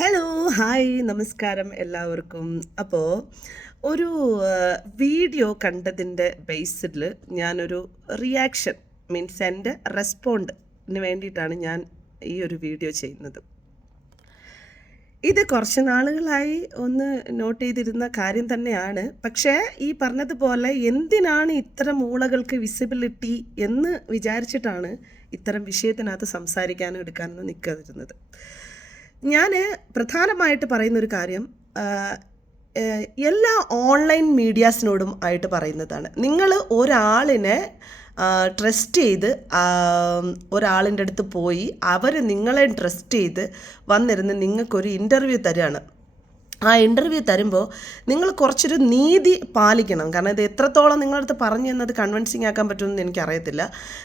Hello hi നമസ്കാരം എല്ലാവർക്കും. അപ്പോൾ ഒരു വീഡിയോ കണ്ടതിൻ്റെ ബേസിൽ ഞാനൊരു റിയാക്ഷൻ മീൻസ് എൻ്റെ റെസ്പോണ്ടിന് വേണ്ടിയിട്ടാണ് ഞാൻ ഈ ഒരു വീഡിയോ ചെയ്യുന്നത്. ഇത് കുറച്ച് നാളുകളായി ഒന്ന് നോട്ട് ചെയ്തിരുന്ന കാര്യം തന്നെയാണ്. പക്ഷേ ഈ പറഞ്ഞതുപോലെ എന്തിനാണ് ഇത്തരം ഊളകൾക്ക് വിസിബിലിറ്റി എന്ന് വിചാരിച്ചിട്ടാണ് ഇത്തരം വിഷയത്തിനകത്ത് സംസാരിക്കാനും എടുക്കാനൊന്നും നിൽക്കാതിരുന്നത്. ഞാൻ പ്രധാനമായിട്ട് പറയുന്നൊരു കാര്യം എല്ലാ ഓൺലൈൻ മീഡിയാസിനോടും ആയിട്ട് പറയുന്നതാണ്. നിങ്ങൾ ഒരാളിനെ ട്രസ്റ്റ് ചെയ്ത് ഒരാളിൻ്റെ അടുത്ത് പോയി അവർ നിങ്ങളെ ട്രസ്റ്റ് ചെയ്ത് വന്നിരുന്ന് നിങ്ങൾക്കൊരു ഇൻ്റർവ്യൂ തരികയാണ്. ആ ഇൻ്റർവ്യൂ തരുമ്പോൾ നിങ്ങൾ കുറച്ചൊരു നീതി പാലിക്കണം. കാരണം ഇത് എത്രത്തോളം നിങ്ങളടുത്ത് പറഞ്ഞു എന്നത് കൺവിൻസിങ് ആക്കാൻ പറ്റുമെന്ന് എനിക്കറിയത്തില്ല.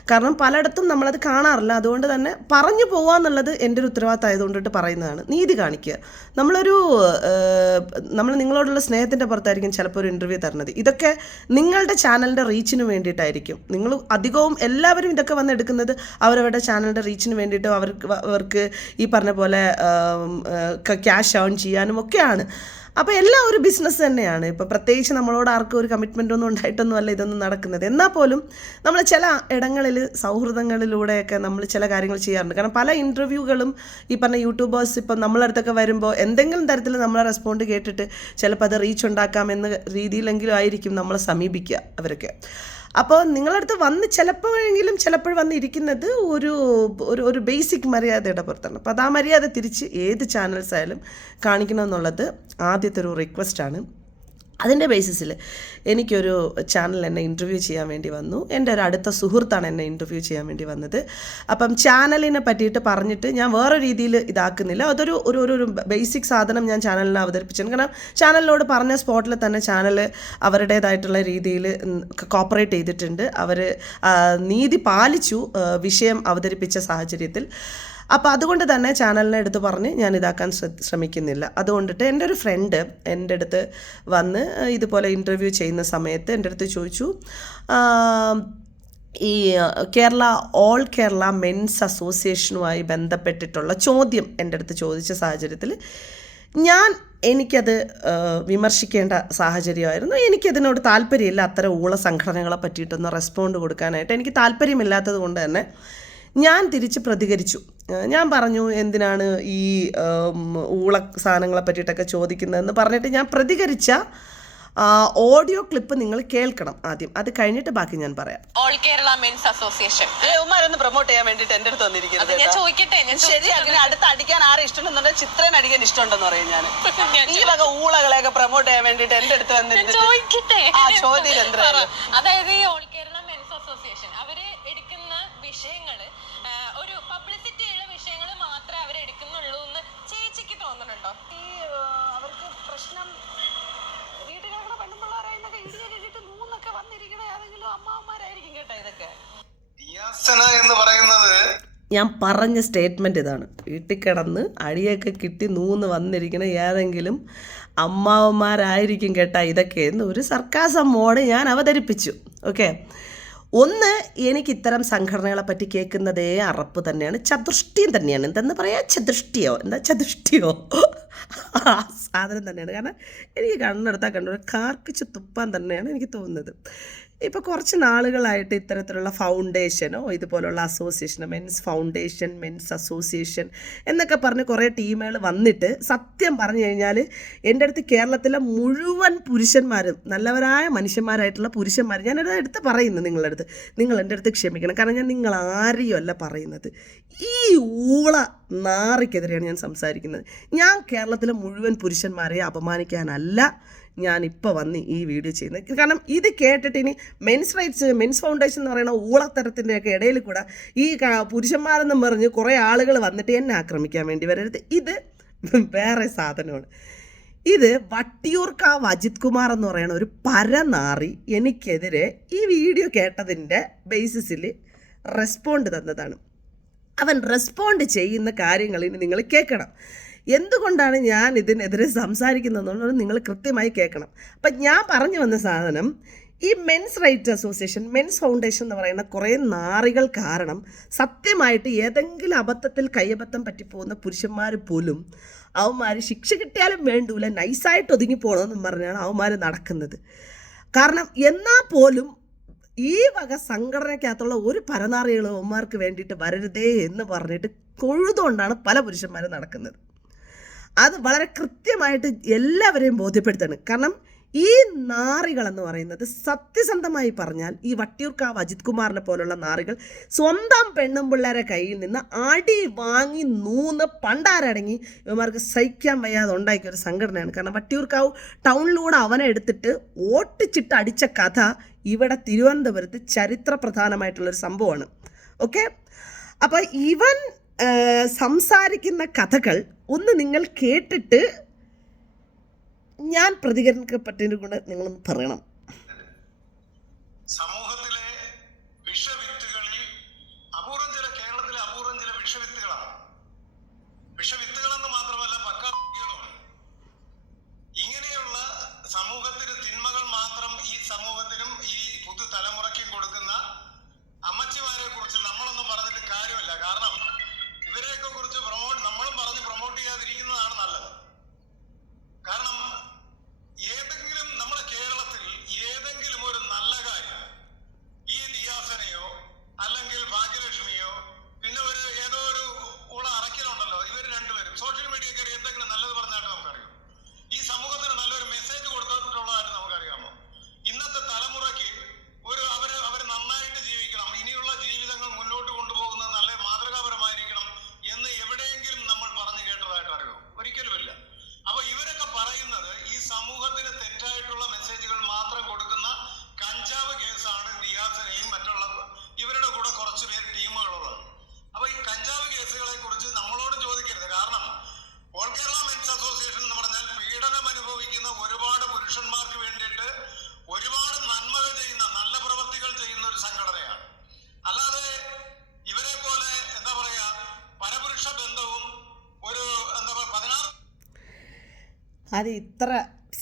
കാരണം പലയിടത്തും നമ്മളത് കാണാറില്ല. അതുകൊണ്ട് തന്നെ പറഞ്ഞു പോകാമെന്നുള്ളത് എൻ്റെ ഒരു ഉത്തരവാദിത്തം ആയതുകൊണ്ടിട്ട് പറയുന്നതാണ്. നീതി കാണിക്കുക. നമ്മൾ നിങ്ങളോടുള്ള സ്നേഹത്തിൻ്റെ പുറത്തായിരിക്കും ചിലപ്പോൾ ഒരു ഇൻ്റർവ്യൂ തരുന്നത്. ഇതൊക്കെ നിങ്ങളുടെ ചാനലിൻ്റെ റീച്ചിന് വേണ്ടിയിട്ടായിരിക്കും. നിങ്ങൾ അധികവും എല്ലാവരും ഇതൊക്കെ വന്ന് എടുക്കുന്നത് അവരവരുടെ ചാനലിൻ്റെ റീച്ചിന് വേണ്ടിയിട്ടും അവർക്ക് ഈ പറഞ്ഞ പോലെ ക്യാഷ് ഏൺ ചെയ്യാനും ഒക്കെയാണ്. അപ്പോൾ എല്ലാം ഒരു ബിസിനസ് തന്നെയാണ്. ഇപ്പോൾ പ്രത്യേകിച്ച് നമ്മളോട് ആർക്കും ഒരു കമ്മിറ്റ്മെൻ്റ് ഒന്നും ഉണ്ടായിട്ടൊന്നും അല്ല ഇതൊന്നും നടക്കുന്നത്. എന്നാൽ പോലും നമ്മൾ ചില ഇടങ്ങളിൽ സൗഹൃദങ്ങളിലൂടെയൊക്കെ നമ്മൾ ചില കാര്യങ്ങൾ ചെയ്യാറുണ്ട്. കാരണം പല ഇൻ്റർവ്യൂകളും ഈ പറഞ്ഞ യൂട്യൂബേഴ്സ് ഇപ്പം നമ്മളടുത്തൊക്കെ വരുമ്പോൾ എന്തെങ്കിലും തരത്തിൽ നമ്മളെ റെസ്പോണ്ട് കേട്ടിട്ട് ചിലപ്പോൾ അത് റീച്ച് ഉണ്ടാക്കാമെന്ന രീതിയിലെങ്കിലും ആയിരിക്കും നമ്മളെ സമീപിക്കുക അവരൊക്കെ. അപ്പോൾ നിങ്ങളടുത്ത് വന്ന് ചിലപ്പോൾ വന്നിരിക്കുന്നത് ഒരു ബേസിക് മര്യാദയുടെ പുറത്താണ്. അപ്പോൾ അത് ആ മര്യാദ തിരിച്ച് ഏത് ചാനൽസ് ആയാലും കാണിക്കണമെന്നുള്ളത് ആദ്യത്തെ ഒരു റിക്വസ്റ്റാണ്. അതിൻ്റെ ബേസിസിൽ എനിക്കൊരു ചാനൽ എന്നെ ഇൻ്റർവ്യൂ ചെയ്യാൻ വേണ്ടി വന്നു. എൻ്റെ ഒരു അടുത്ത സുഹൃത്താണ് എന്നെ ഇൻ്റർവ്യൂ ചെയ്യാൻ വേണ്ടി വന്നത്. അപ്പം ചാനലിനെ പറ്റിയിട്ട് പറഞ്ഞിട്ട് ഞാൻ വേറെ രീതിയിൽ ഇതാക്കുന്നില്ല. അതൊരു ഒരു ബേസിക് സാധനം ഞാൻ ചാനലിനെ അവതരിപ്പിച്ചു. കാരണം ചാനലിനോട് പറഞ്ഞ സ്പോട്ടിൽ തന്നെ ചാനൽ അവരുടേതായിട്ടുള്ള രീതിയിൽ കോപ്പറേറ്റ് ചെയ്തിട്ടുണ്ട്. അവർ നീതി പാലിച്ചു വിഷയം അവതരിപ്പിച്ച സാഹചര്യത്തിൽ. അപ്പോൾ അതുകൊണ്ട് തന്നെ ചാനലിനെ എടുത്ത് പറഞ്ഞ് ഞാൻ ഇതാക്കാൻ ശ്രമിക്കുന്നില്ല. അതുകൊണ്ടിട്ട് എൻ്റെ ഒരു ഫ്രണ്ട് എൻ്റെ അടുത്ത് വന്ന് ഇതുപോലെ ഇൻ്റർവ്യൂ ചെയ്യുന്ന സമയത്ത് എൻ്റെ അടുത്ത് ചോദിച്ചു, ഈ ഓൾ കേരള മെൻസ് അസോസിയേഷനുമായി ബന്ധപ്പെട്ടിട്ടുള്ള ചോദ്യം എൻ്റെ അടുത്ത് ചോദിച്ച സാഹചര്യത്തിൽ എനിക്കത് വിമർശിക്കേണ്ട സാഹചര്യമായിരുന്നു. എനിക്കതിനോട് താല്പര്യമില്ല. അത്തരം ഊള സംഘടനകളെ പറ്റിയിട്ടൊന്ന് റെസ്പോണ്ട് കൊടുക്കാനായിട്ട് എനിക്ക് താല്പര്യമില്ലാത്തത് കൊണ്ട് തന്നെ ഞാൻ തിരിച്ച് പ്രതികരിച്ചു. ഞാൻ പറഞ്ഞു, എന്തിനാണ് ഈ ഊള സാധനങ്ങളെ പറ്റിയിട്ടൊക്കെ ചോദിക്കുന്നതെന്ന് പറഞ്ഞിട്ട് ഞാൻ പ്രതികരിച്ച ഓഡിയോ ക്ലിപ്പ് നിങ്ങൾ കേൾക്കണം ആദ്യം. അത് കഴിഞ്ഞിട്ട് ബാക്കി ഞാൻ പറയാം. ഓൾ കേരള മെൻസ് അസോസിയേഷൻ ഒന്ന് പ്രൊമോട്ട് ചെയ്യാൻ വേണ്ടിട്ട് എന്റെ അടുത്ത് വന്നിരിക്കുന്നത്. ഞാൻ ചോദിക്കട്ടെ, ശരി, അങ്ങനെ അടുത്ത് അടിക്കാൻ ആരെ ഇഷ്ടമുണ്ടെന്നുണ്ടെങ്കിൽ ചിത്രനെ അടിക്കാൻ ഇഷ്ടമുണ്ടെന്ന് പറയും. ഞാൻ ഈ വക ഊളകളെയൊക്കെ പ്രൊമോട്ട് ചെയ്യാൻ വേണ്ടിട്ട് എന്റെ അടുത്ത് വന്നിട്ട് ചോദിക്കട്ടെ. ചോദ്യം അതായത് ഈ ഓൾ കേരള മെൻസ് അസോസിയേഷൻ അവര് എടുക്കുന്ന വിഷയങ്ങള് ഒരു പബ്ലിസിറ്റി ഉള്ള വിഷയങ്ങൾ മാത്രമേ അവരെടുക്കുന്നുള്ളൂ എന്ന് ചേച്ചിക്ക് തോന്നുന്നുണ്ടോ? ഈ അവർക്ക് പ്രശ്നം വീട്ടിലുള്ള പെണ്ണുപിള്ളേരായിരുന്നൊക്കെ ഇടിയ കേട്ടിട്ട് നൂന്നൊക്കെ വന്നിരിക്കണ ഏതെങ്കിലും അമ്മാവന്മാരായിരിക്കും കേട്ടോ ഇതൊക്കെ. എന്ന് പറയുന്നത് ഞാൻ പറഞ്ഞ സ്റ്റേറ്റ്മെൻറ്റ് ഇതാണ്. വീട്ടിൽ കിടന്ന് അടിയൊക്കെ കിട്ടി നൂന്ന് വന്നിരിക്കുന്ന ഏതെങ്കിലും അമ്മാവന്മാരായിരിക്കും കേട്ടാ ഇതൊക്കെ എന്ന് ഒരു സർക്കാസം മോഡ് ഞാൻ അവതരിപ്പിച്ചു. ഓക്കെ, ഒന്ന്, എനിക്ക് ഇത്തരം സംഘടനകളെ പറ്റി കേൾക്കുന്നതേ അറപ്പ് തന്നെയാണ്, ചതുഷ്ടിയും തന്നെയാണ്. എന്തെന്ന് പറയാം, ചതുഷ്ടിയോ ആ സാധനം തന്നെയാണ്. കാരണം എനിക്ക് കണ്ണെടുത്താൽ കണ്ടു കാർക്കിച്ച് തുപ്പാൻ തന്നെയാണ് എനിക്ക് തോന്നുന്നത്. ഇപ്പോൾ കുറച്ച് നാളുകളായിട്ട് ഇത്തരത്തിലുള്ള ഫൗണ്ടേഷനോ ഇതുപോലുള്ള അസോസിയേഷനോ മെൻസ് ഫൗണ്ടേഷൻ, മെൻസ് അസോസിയേഷൻ എന്നൊക്കെ പറഞ്ഞ് കുറേ ടീമുകൾ വന്നിട്ട് സത്യം പറഞ്ഞു കഴിഞ്ഞാൽ എൻ്റെ അടുത്ത് കേരളത്തിലെ മുഴുവൻ പുരുഷന്മാരും നല്ലവരായ മനുഷ്യന്മാരായിട്ടുള്ള പുരുഷന്മാർ, ഞാനത് എടുത്ത് പറയുന്നു നിങ്ങളുടെ അടുത്ത്, നിങ്ങൾ എൻ്റെ അടുത്ത് ക്ഷമിക്കണം. കാരണം ഞാൻ നിങ്ങൾ ആരെയും അല്ല പറയുന്നത്, ഈ ഊള നാറിക്കെതിരെയാണ് ഞാൻ സംസാരിക്കുന്നത്. ഞാൻ കേരളത്തിലെ മുഴുവൻ പുരുഷന്മാരെ അപമാനിക്കാനല്ല ഞാനിപ്പോൾ വന്ന് ഈ വീഡിയോ ചെയ്യുന്നത്. കാരണം ഇത് കേട്ടിട്ട് ഇനി മെൻസ് റൈറ്റ്സ്, മെൻസ് ഫൗണ്ടേഷൻ എന്ന് പറയുന്ന ഊളത്തരത്തിൻ്റെയൊക്കെ ഇടയിൽ കൂടെ ഈ പുരുഷന്മാരെന്നും പറഞ്ഞ് കുറേ ആളുകൾ വന്നിട്ട് എന്നെ ആക്രമിക്കാൻ വേണ്ടി വരരുത്. ഇത് വേറെ സാധനമാണ്. ഇത് വട്ടിയൂർക്കാവ് അജിത് കുമാർ എന്ന് പറയുന്ന ഒരു പരനാറി എനിക്കെതിരെ ഈ വീഡിയോ കേട്ടതിൻ്റെ ബേസിസിൽ റെസ്പോണ്ട് തന്നതാണ്. അവൻ റെസ്പോണ്ട് ചെയ്യുന്ന കാര്യങ്ങൾ ഇനി നിങ്ങൾ കേൾക്കണം. എന്തുകൊണ്ടാണ് ഞാൻ ഇതിനെതിരെ സംസാരിക്കുന്നതെന്നുള്ളത് നിങ്ങൾ കൃത്യമായി കേൾക്കണം. അപ്പം ഞാൻ പറഞ്ഞു വന്ന സാധനം, ഈ men's rights association, men's foundation എന്ന് പറയുന്ന കുറേ നാറികൾ കാരണം സത്യമായിട്ട് ഏതെങ്കിലും അബദ്ധത്തിൽ കയ്യബദ്ധം പറ്റിപ്പോകുന്ന പുരുഷന്മാർ പോലും അവന്മാർ ശിക്ഷ കിട്ടിയാലും വേണ്ടൂല, നൈസായിട്ട് ഒതുങ്ങിപ്പോകണമെന്നും പറഞ്ഞാണ് അവന്മാർ നടക്കുന്നത്. കാരണം എന്നാൽ പോലും ഈ വക സംഘടനയ്ക്കകത്തുള്ള ഒരു പരനാറികളും അവന്മാർക്ക് വേണ്ടിയിട്ട് വരരുതേ എന്ന് പറഞ്ഞിട്ട് തൊഴുതുകൊണ്ടാണ് പല പുരുഷന്മാരും നടക്കുന്നത്. അത് വളരെ കൃത്യമായിട്ട് എല്ലാവരെയും ബോധ്യപ്പെടുത്താണ്. കാരണം ഈ നാറികളെന്ന് പറയുന്നത് സത്യസന്ധമായി പറഞ്ഞാൽ ഈ വട്ടിയൂർക്കാവ് അജിത് കുമാറിനെ പോലുള്ള നാറികൾ സ്വന്തം പെണ്ണും പിള്ളേരെ കയ്യിൽ നിന്ന് അടി വാങ്ങി പണ്ടാരടങ്ങി ഇവന്മാർക്ക് സഹിക്കാൻ വയ്യാതെ ഉണ്ടാക്കിയ ഒരു സംഘടനയാണ്. കാരണം വട്ടിയൂർക്കാവ് ടൗണിലൂടെ അവനെ എടുത്തിട്ട് ഓട്ടിച്ചിട്ട് അടിച്ച കഥ ഇവിടെ തിരുവനന്തപുരത്ത് ചരിത്ര പ്രധാനമായിട്ടുള്ളൊരു സംഭവമാണ്. ഓക്കെ, അപ്പോൾ ഇവൻ സംസാരിക്കുന്ന കഥകൾ ഒന്ന് നിങ്ങൾ കേട്ടിട്ട് ഞാൻ പ്രതികരിക്കപ്പെട്ടതിനെ കൊണ്ട് നിങ്ങളൊന്ന് പറയണം. സമൂഹത്തിലെ വിഷവിത്തുകളിൽ കേരളത്തിലെ അപൂർവം ചില വിഷവിത്തുകളാണ്. വിഷവിത്തുകളെന്ന് മാത്രമല്ല പക്കാളുമാണ്. ഇങ്ങനെയുള്ള സമൂഹത്തിന് തിന്മകൾ മാത്രം ഈ സമൂഹത്തിനും ഈ പുതുതലമുറയ്ക്കും കൊടുക്കുന്ന അമ്മച്ചിമാരെ കുറിച്ച് നമ്മളൊന്നും പറഞ്ഞിട്ട് കാര്യമില്ല. കാരണം ഇവരെയൊക്കെ കുറിച്ച് നമ്മളും പറഞ്ഞ് പ്രൊമോട്ട് ചെയ്യാതിരിക്കുന്നതാണ് നല്ലത്. കാരണം ഏതെങ്കിലും നമ്മുടെ കേരളത്തിൽ ഏതെങ്കിലും ഒരു നല്ല കാര്യം ഈ ദിയാസനയോ അല്ലെങ്കിൽ ഭാഗ്യലക്ഷ്മിയോ പിന്നെ ഏതോ ഒരു അറക്കലുണ്ടല്ലോ, ഇവർ രണ്ടുപേരും സോഷ്യൽ മീഡിയ കയറി എന്തെങ്കിലും നല്ലത് പറഞ്ഞായിട്ട് നമുക്കറിയാം. ഈ സമൂഹത്തിന് നല്ലൊരു മെസ്സേജ് കൊടുത്തിട്ടുള്ളതായിട്ട് നമുക്കറിയാമോ? ഇന്നത്തെ തലമുറയ്ക്ക് അവര് നന്നായിട്ട് ജീവിക്കണം, ഇനിയുള്ള ജീവിതങ്ങൾ മുന്നോട്ട് കൊണ്ടുപോകുന്നത് നല്ല മാതൃകാപരമായിരിക്കണം എന്ന് എവിടെയെങ്കിലും നമ്മൾ പറഞ്ഞു കേട്ടതായിട്ട് അറിയോ? ഒരിക്കലുമില്ല. അപ്പൊ ഇവരൊക്കെ പറയുന്നത് ഈ സമൂഹത്തിന് തെറ്റായിട്ടുള്ള മെസ്സേജുകൾ മാത്രം കൊടുക്കുന്ന കഞ്ചാവ് കേസാണ് ദിയാസനയും മറ്റുള്ള ഇവരുടെ കൂടെ കുറച്ചു പേര് ടീമുകളുള്ളത്. അപ്പൊ ഈ കഞ്ചാവ് കേസുകളെ കുറിച്ച് നമ്മളോട് ചോദിക്കരുത്. കാരണം ഓൾ കേരള മെൻസ് അസോസിയേഷൻ എന്ന് പറഞ്ഞാൽ പീഡനം അനുഭവിക്കുന്ന ഒരുപാട് പുരുഷന്മാർക്ക് വേണ്ടിയിട്ട് ഒരുപാട് നന്മകൾ ചെയ്യുന്ന നല്ല പ്രവൃത്തികൾ ചെയ്യുന്ന ഒരു സംഘടനയാണ്. അല്ലാതെ ഇവരെ പോലെ എന്താ പറയാ പരപുരുഷ ബന്ധവും ഒരു 16 അത് ഇത്ര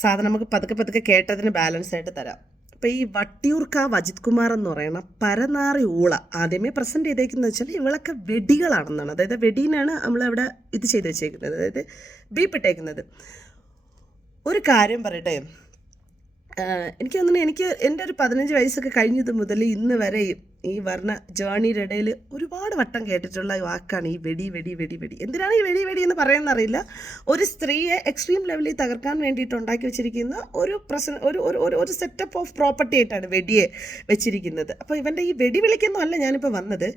സാധനം നമുക്ക് പതുക്കെ കേട്ടതിന് ബാലൻസ് ആയിട്ട് തരാം. അപ്പോൾ ഈ വട്ടിയൂർക്കാവ് അജിത് കുമാർ എന്ന് പറയുന്ന പരനാറി ഊള ആദ്യമേ പ്രസൻറ്റ് ചെയ്തേക്കുന്നത് വെച്ചാൽ ഇവളൊക്കെ വെടികളാണെന്നാണ്. അതായത് വെടീനാണ് നമ്മളവിടെ ഇത് ചെയ്ത് വെച്ചേക്കുന്നത്, അതായത് ബീപ്പിട്ടേക്കുന്നത്. ഒരു കാര്യം പറയട്ടെ, എനിക്ക് തോന്നുന്നു എനിക്ക് എൻ്റെ ഒരു 15 വയസ്സൊക്കെ കഴിഞ്ഞത് മുതൽ ഇന്ന് വരെയും ഈ വർണ്ണ ജേണിയുടെ ഇടയിൽ ഒരുപാട് വട്ടം കേട്ടിട്ടുള്ള വാക്കാണ് ഈ വെടി. എന്തിനാണ് ഈ വെടി എന്ന് പറയുന്നറിയില്ല. ഒരു സ്ത്രീയെ എക്സ്ട്രീം ലെവലിൽ തകർക്കാൻ വേണ്ടിയിട്ട് ഉണ്ടാക്കി വെച്ചിരിക്കുന്ന ഒരു സെറ്റപ്പ് ഓഫ് പ്രോപ്പർട്ടി ആയിട്ടാണ് വെടിയെ വെച്ചിരിക്കുന്നത്. അപ്പോൾ ഇവൻ്റെ ഈ വെടി വിളിക്കുന്നതല്ല ഞാനിപ്പോൾ വന്നത്.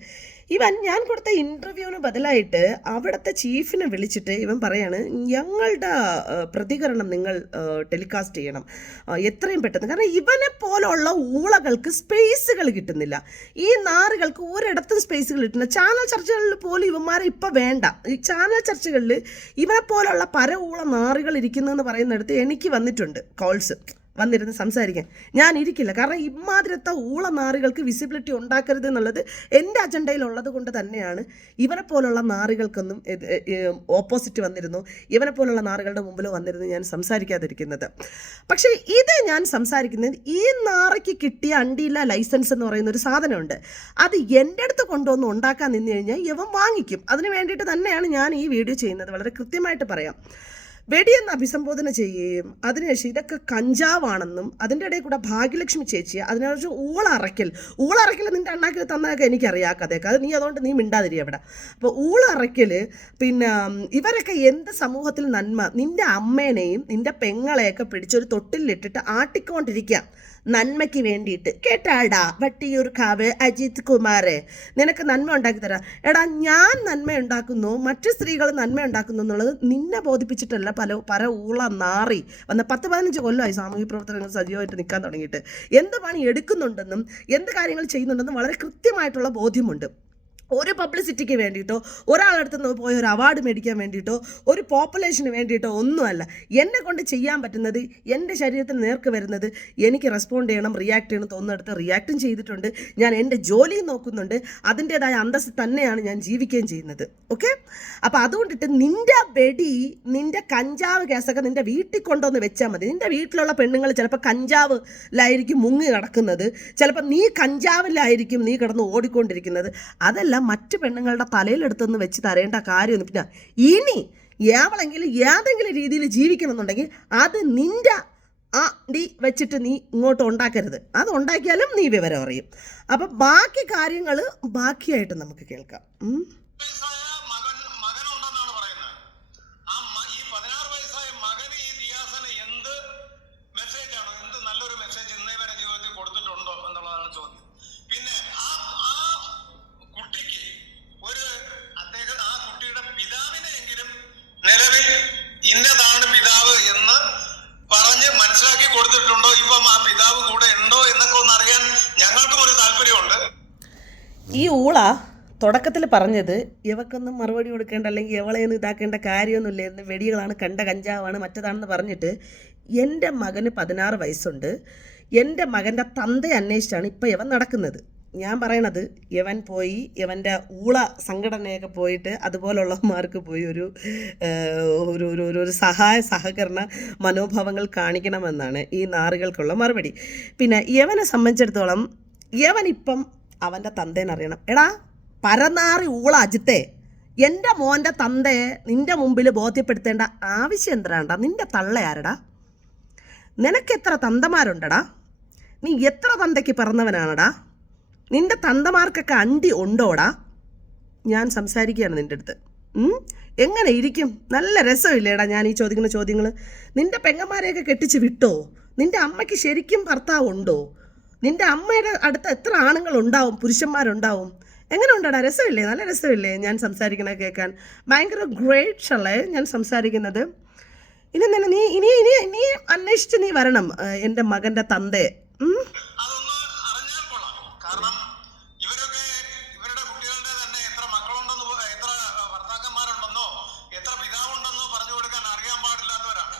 ഞാൻ കൊടുത്ത ഇൻ്റർവ്യൂവിന് ബദലായിട്ട് അവിടുത്തെ ചീഫിനെ വിളിച്ചിട്ട് ഇവൻ പറയാണ്, ഞങ്ങളുടെ പ്രതികരണം നിങ്ങൾ ടെലികാസ്റ്റ് ചെയ്യണം എത്രയും പെട്ടെന്ന്. കാരണം ഇവനെ പോലുള്ള ഊളകൾക്ക് സ്പേസുകൾ കിട്ടുന്നില്ല. ഈ നാറുകൾക്ക് ഒരിടത്തും സ്പേസുകൾ കിട്ടുന്നില്ല. ചാനൽ ചർച്ചകളിൽ പോലും ഇവന്മാരെ ഇപ്പം വേണ്ട. ഈ ചാനൽ ചർച്ചകളിൽ ഇവനെ പോലുള്ള ഊള നാറുകൾ ഇരിക്കുന്നതെന്ന് പറയുന്നിടത്ത് എനിക്ക് വന്നിട്ടുണ്ട് കോൾസ്, വന്നിരുന്ന് സംസാരിക്കാൻ. ഞാൻ ഇരിക്കില്ല. കാരണം ഇമാതിരത്തെ ഊള നാറികൾക്ക് വിസിബിലിറ്റി ഉണ്ടാക്കരുത് എന്നുള്ളത് എൻ്റെ അജണ്ടയിലുള്ളത് കൊണ്ട് തന്നെയാണ് ഇവനെ പോലുള്ള നാറികൾക്കൊന്നും ഓപ്പോസിറ്റ് വന്നിരുന്നു, ഇവനെ പോലുള്ള നാറുകളുടെ മുമ്പിൽ വന്നിരുന്നു ഞാൻ സംസാരിക്കാതിരിക്കുന്നത്. പക്ഷേ ഇത് ഞാൻ സംസാരിക്കുന്നത് ഈ നാറയ്ക്ക് കിട്ടിയ അണ്ടിയില്ല ലൈസൻസ് എന്ന് പറയുന്ന ഒരു സാധനമുണ്ട്. അത് എൻ്റെ അടുത്ത് കൊണ്ടുവന്ന് ഉണ്ടാക്കാൻ നിന്ന് കഴിഞ്ഞാൽ ഇവൻ വാങ്ങിക്കും. അതിന് വേണ്ടിയിട്ട് തന്നെയാണ് ഞാൻ ഈ വീഡിയോ ചെയ്യുന്നത്. വളരെ കൃത്യമായിട്ട് പറയാം. വെടിയെന്ന് അഭിസംബോധന ചെയ്യുകയും അതിനുശേഷം ഇതൊക്കെ കഞ്ചാവാണെന്നും അതിൻ്റെ ഇടയിൽ കൂടെ ഭാഗ്യലക്ഷ്മി ചേച്ചി അതിനുശേഷം ഊളറയ്ക്കൽ നിൻ്റെ അണ്ണാക്കിൽ തന്നതൊക്കെ എനിക്കറിയാം കഥയൊക്കെ. അത് അതുകൊണ്ട് നീ മിണ്ടാതിരി അവിടെ. അപ്പോൾ ഊളറയ്ക്കൽ പിന്നെ ഇവരൊക്കെ എന്ത് സമൂഹത്തിൽ നന്മ, നിൻ്റെ അമ്മേനെയും നിൻ്റെ പെങ്ങളെയൊക്കെ പിടിച്ചൊരു തൊട്ടിലിട്ടിട്ട് ആട്ടിക്കൊണ്ടിരിക്കാം നന്മയ്ക്ക് വേണ്ടിയിട്ട്. കേട്ടാടാ വട്ടിയൂർക്കാവ് അജിത് കുമാറെ, നിനക്ക് നന്മ ഉണ്ടാക്കി തരാം. എടാ ഞാൻ നന്മ ഉണ്ടാക്കുന്നു, മറ്റു സ്ത്രീകൾ നന്മ ഉണ്ടാക്കുന്നു എന്നുള്ളത് നിന്നെ ബോധിപ്പിച്ചിട്ടല്ല പല ഊള നാറി വന്ന 10-15 കൊല്ലമായി സാമൂഹ്യ പ്രവർത്തനങ്ങൾ സജീവമായിട്ട് നിൽക്കാൻ തുടങ്ങിയിട്ട്. എന്ത് പണി എടുക്കുന്നുണ്ടെന്നും എന്ത് കാര്യങ്ങൾ ചെയ്യുന്നുണ്ടെന്നും വളരെ കൃത്യമായിട്ടുള്ള ബോധ്യമുണ്ട്. ഒരു പബ്ലിസിറ്റിക്ക് വേണ്ടിയിട്ടോ ഒരാളടുത്ത് നിന്ന് പോയി ഒരു അവാർഡ് മേടിക്കാൻ വേണ്ടിയിട്ടോ ഒരു പോപ്പുലേഷന് വേണ്ടിയിട്ടോ ഒന്നുമല്ല. എന്നെ കൊണ്ട് ചെയ്യാൻ പറ്റുന്നത്, എൻ്റെ ശരീരത്തിന് നേർക്ക് വരുന്നത്, എനിക്ക് റെസ്പോണ്ട് ചെയ്യണം, റിയാക്ട് ചെയ്യണം തോന്നുന്നിടത്ത് റിയാക്റ്റും ചെയ്തിട്ടുണ്ട്. ഞാൻ എൻ്റെ ജോലിയും നോക്കുന്നുണ്ട്. അതിൻ്റേതായ അന്തസ്സ് തന്നെയാണ് ഞാൻ ജീവിക്കുകയും ചെയ്യുന്നത്. ഓക്കെ, അപ്പോൾ അതുകൊണ്ടിട്ട് നിൻ്റെ വെടി, നിൻ്റെ കഞ്ചാവ് കേസൊക്കെ നിൻ്റെ വീട്ടിൽ കൊണ്ടുവന്ന് വെച്ചാൽ മതി. നിൻ്റെ വീട്ടിലുള്ള പെണ്ണുങ്ങൾ ചിലപ്പോൾ കഞ്ചാവിലായിരിക്കും മുങ്ങി കിടക്കുന്നത്, ചിലപ്പോൾ നീ കഞ്ചാവിലായിരിക്കും നീ കിടന്ന് ഓടിക്കൊണ്ടിരിക്കുന്നത്. അതെല്ലാം മറ്റു പെണ്ണുങ്ങളുടെ തലയിലെടുത്തൊന്ന് വെച്ച് തരേണ്ട കാര്യമൊന്നും. പിന്നെ ഇനി ഏവളെങ്കിലും ഏതെങ്കിലും രീതിയിൽ ജീവിക്കണമെന്നുണ്ടെങ്കിൽ അത് നിൻ്റെ നീ വെച്ചിട്ട് നീ ഇങ്ങോട്ട് ഉണ്ടാക്കരുത്. അത് ഉണ്ടാക്കിയാലും നീ വിവരം അറിയും. അപ്പം ബാക്കി കാര്യങ്ങൾ ബാക്കിയായിട്ട് നമുക്ക് കേൾക്കാം. മകനുണ്ടെന്നാണ് പറയുന്നത്. ഈ 16 വയസ്സായ മകന് ഈ ദിയാസന എന്ത് മെസ്സേജാണോ, എന്ത് നല്ലൊരു മെസ്സേജ് ഇന്നേ വരെ ജീവിതത്തിൽ കൊടുത്തിട്ടുണ്ടോ എന്നുള്ളതാണ് ചോദ്യം. പിന്നെ ആ കുട്ടിക്ക് ആ കുട്ടിയുടെ പിതാവിനെയെങ്കിലും നിലവിൽ ഇന്നതാണ് പിതാവ് എന്ന് പറഞ്ഞ് മനസ്സിലാക്കി കൊടുത്തിട്ടുണ്ടോ? ഇപ്പം ആ പിതാവ് കൂടെ ഉണ്ടോ എന്നൊക്കെ ഒന്ന് അറിയാൻ ഞങ്ങൾക്കും ഒരു താല്പര്യമുണ്ട്. ഈ ഊള തുടക്കത്തിൽ പറഞ്ഞത് ഇവക്കൊന്നും മറുപടി കൊടുക്കേണ്ട, അല്ലെങ്കിൽ എവളെയൊന്നും ഇതാക്കേണ്ട കാര്യമൊന്നുമില്ലായിരുന്നു, വെടികളാണ്, കണ്ട കഞ്ചാവാണ്, മറ്റതാണെന്ന് പറഞ്ഞിട്ട് എൻ്റെ മകന് 16 വയസ്സുണ്ട്. എൻ്റെ മകൻ്റെ തന്തയെ അന്വേഷിച്ചാണ് ഇപ്പോൾ ഇവൻ നടക്കുന്നത്. ഞാൻ പറയണത് ഇവൻ പോയി ഇവൻ്റെ ഊള സംഘടനയൊക്കെ പോയിട്ട് അതുപോലുള്ളവന്മാർക്ക് പോയി ഒരു സഹകരണ മനോഭാവങ്ങൾ കാണിക്കണമെന്നാണ് ഈ നാറുകൾക്കുള്ള മറുപടി. പിന്നെ ഇവനെ സംബന്ധിച്ചിടത്തോളം ഇവനിപ്പം അവൻ്റെ തന്തേനറിയണം. എടാ പരനാറി ഊള അജിത്തെ, എൻ്റെ മോൻ്റെ തന്തയെ നിൻ്റെ മുമ്പിൽ ബോധ്യപ്പെടുത്തേണ്ട ആവശ്യം എന്തിനാണ്ടാ? നിൻ്റെ തള്ളയാരടാ? നിനക്കെത്ര തന്തമാരുണ്ടടാ? നീ എത്ര തന്തയ്ക്ക് പിറന്നവനാണടാ? നിൻ്റെ തന്തമാർക്കൊക്കെ അണ്ടി ഉണ്ടോടാ? ഞാൻ സംസാരിക്കുകയാണ് നിൻ്റെ അടുത്ത്. എങ്ങനെ ഇരിക്കും? നല്ല രസമില്ലേടാ ഞാൻ ഈ ചോദിക്കുന്ന ചോദ്യങ്ങൾ. നിൻ്റെ പെങ്ങന്മാരെയൊക്കെ കെട്ടിച്ച് വിട്ടോ? നിൻ്റെ അമ്മയ്ക്ക് ശരിക്കും ഭർത്താവ് ഉണ്ടോ? നിൻ്റെ അമ്മയുടെ അടുത്ത് എത്ര ആണുങ്ങളുണ്ടാവും, പുരുഷന്മാരുണ്ടാവും? എങ്ങനെ ഉണ്ടടാ? രസമില്ലേ? നല്ല രസമില്ലേ ഞാൻ സംസാരിക്കണത് കേൾക്കാൻ? ഭയങ്കര ഗ്രേറ്റ് അല്ലേ ഞാൻ സംസാരിക്കുന്നത്? ഇനി തന്നെ നീ ഇനി ഇനി ഇനി അന്വേഷിച്ച് നീ വരണം എൻ്റെ മകൻ്റെ തന്തയെ. അതൊന്ന് അറിഞ്ഞാൽ കൊള്ളാം. കാരണം ഇവരൊക്കെ ഇവരുടെ കുട്ടികളുടെ തന്നെ എത്ര മക്കളുണ്ടെന്നോ, എത്ര ഭർത്താക്കന്മാരുണ്ടെന്നോ, എത്ര പിതാവുണ്ടെന്നോ പറഞ്ഞു കൊടുക്കാൻ അറിയാൻ പാടില്ലാത്തവരാണ്.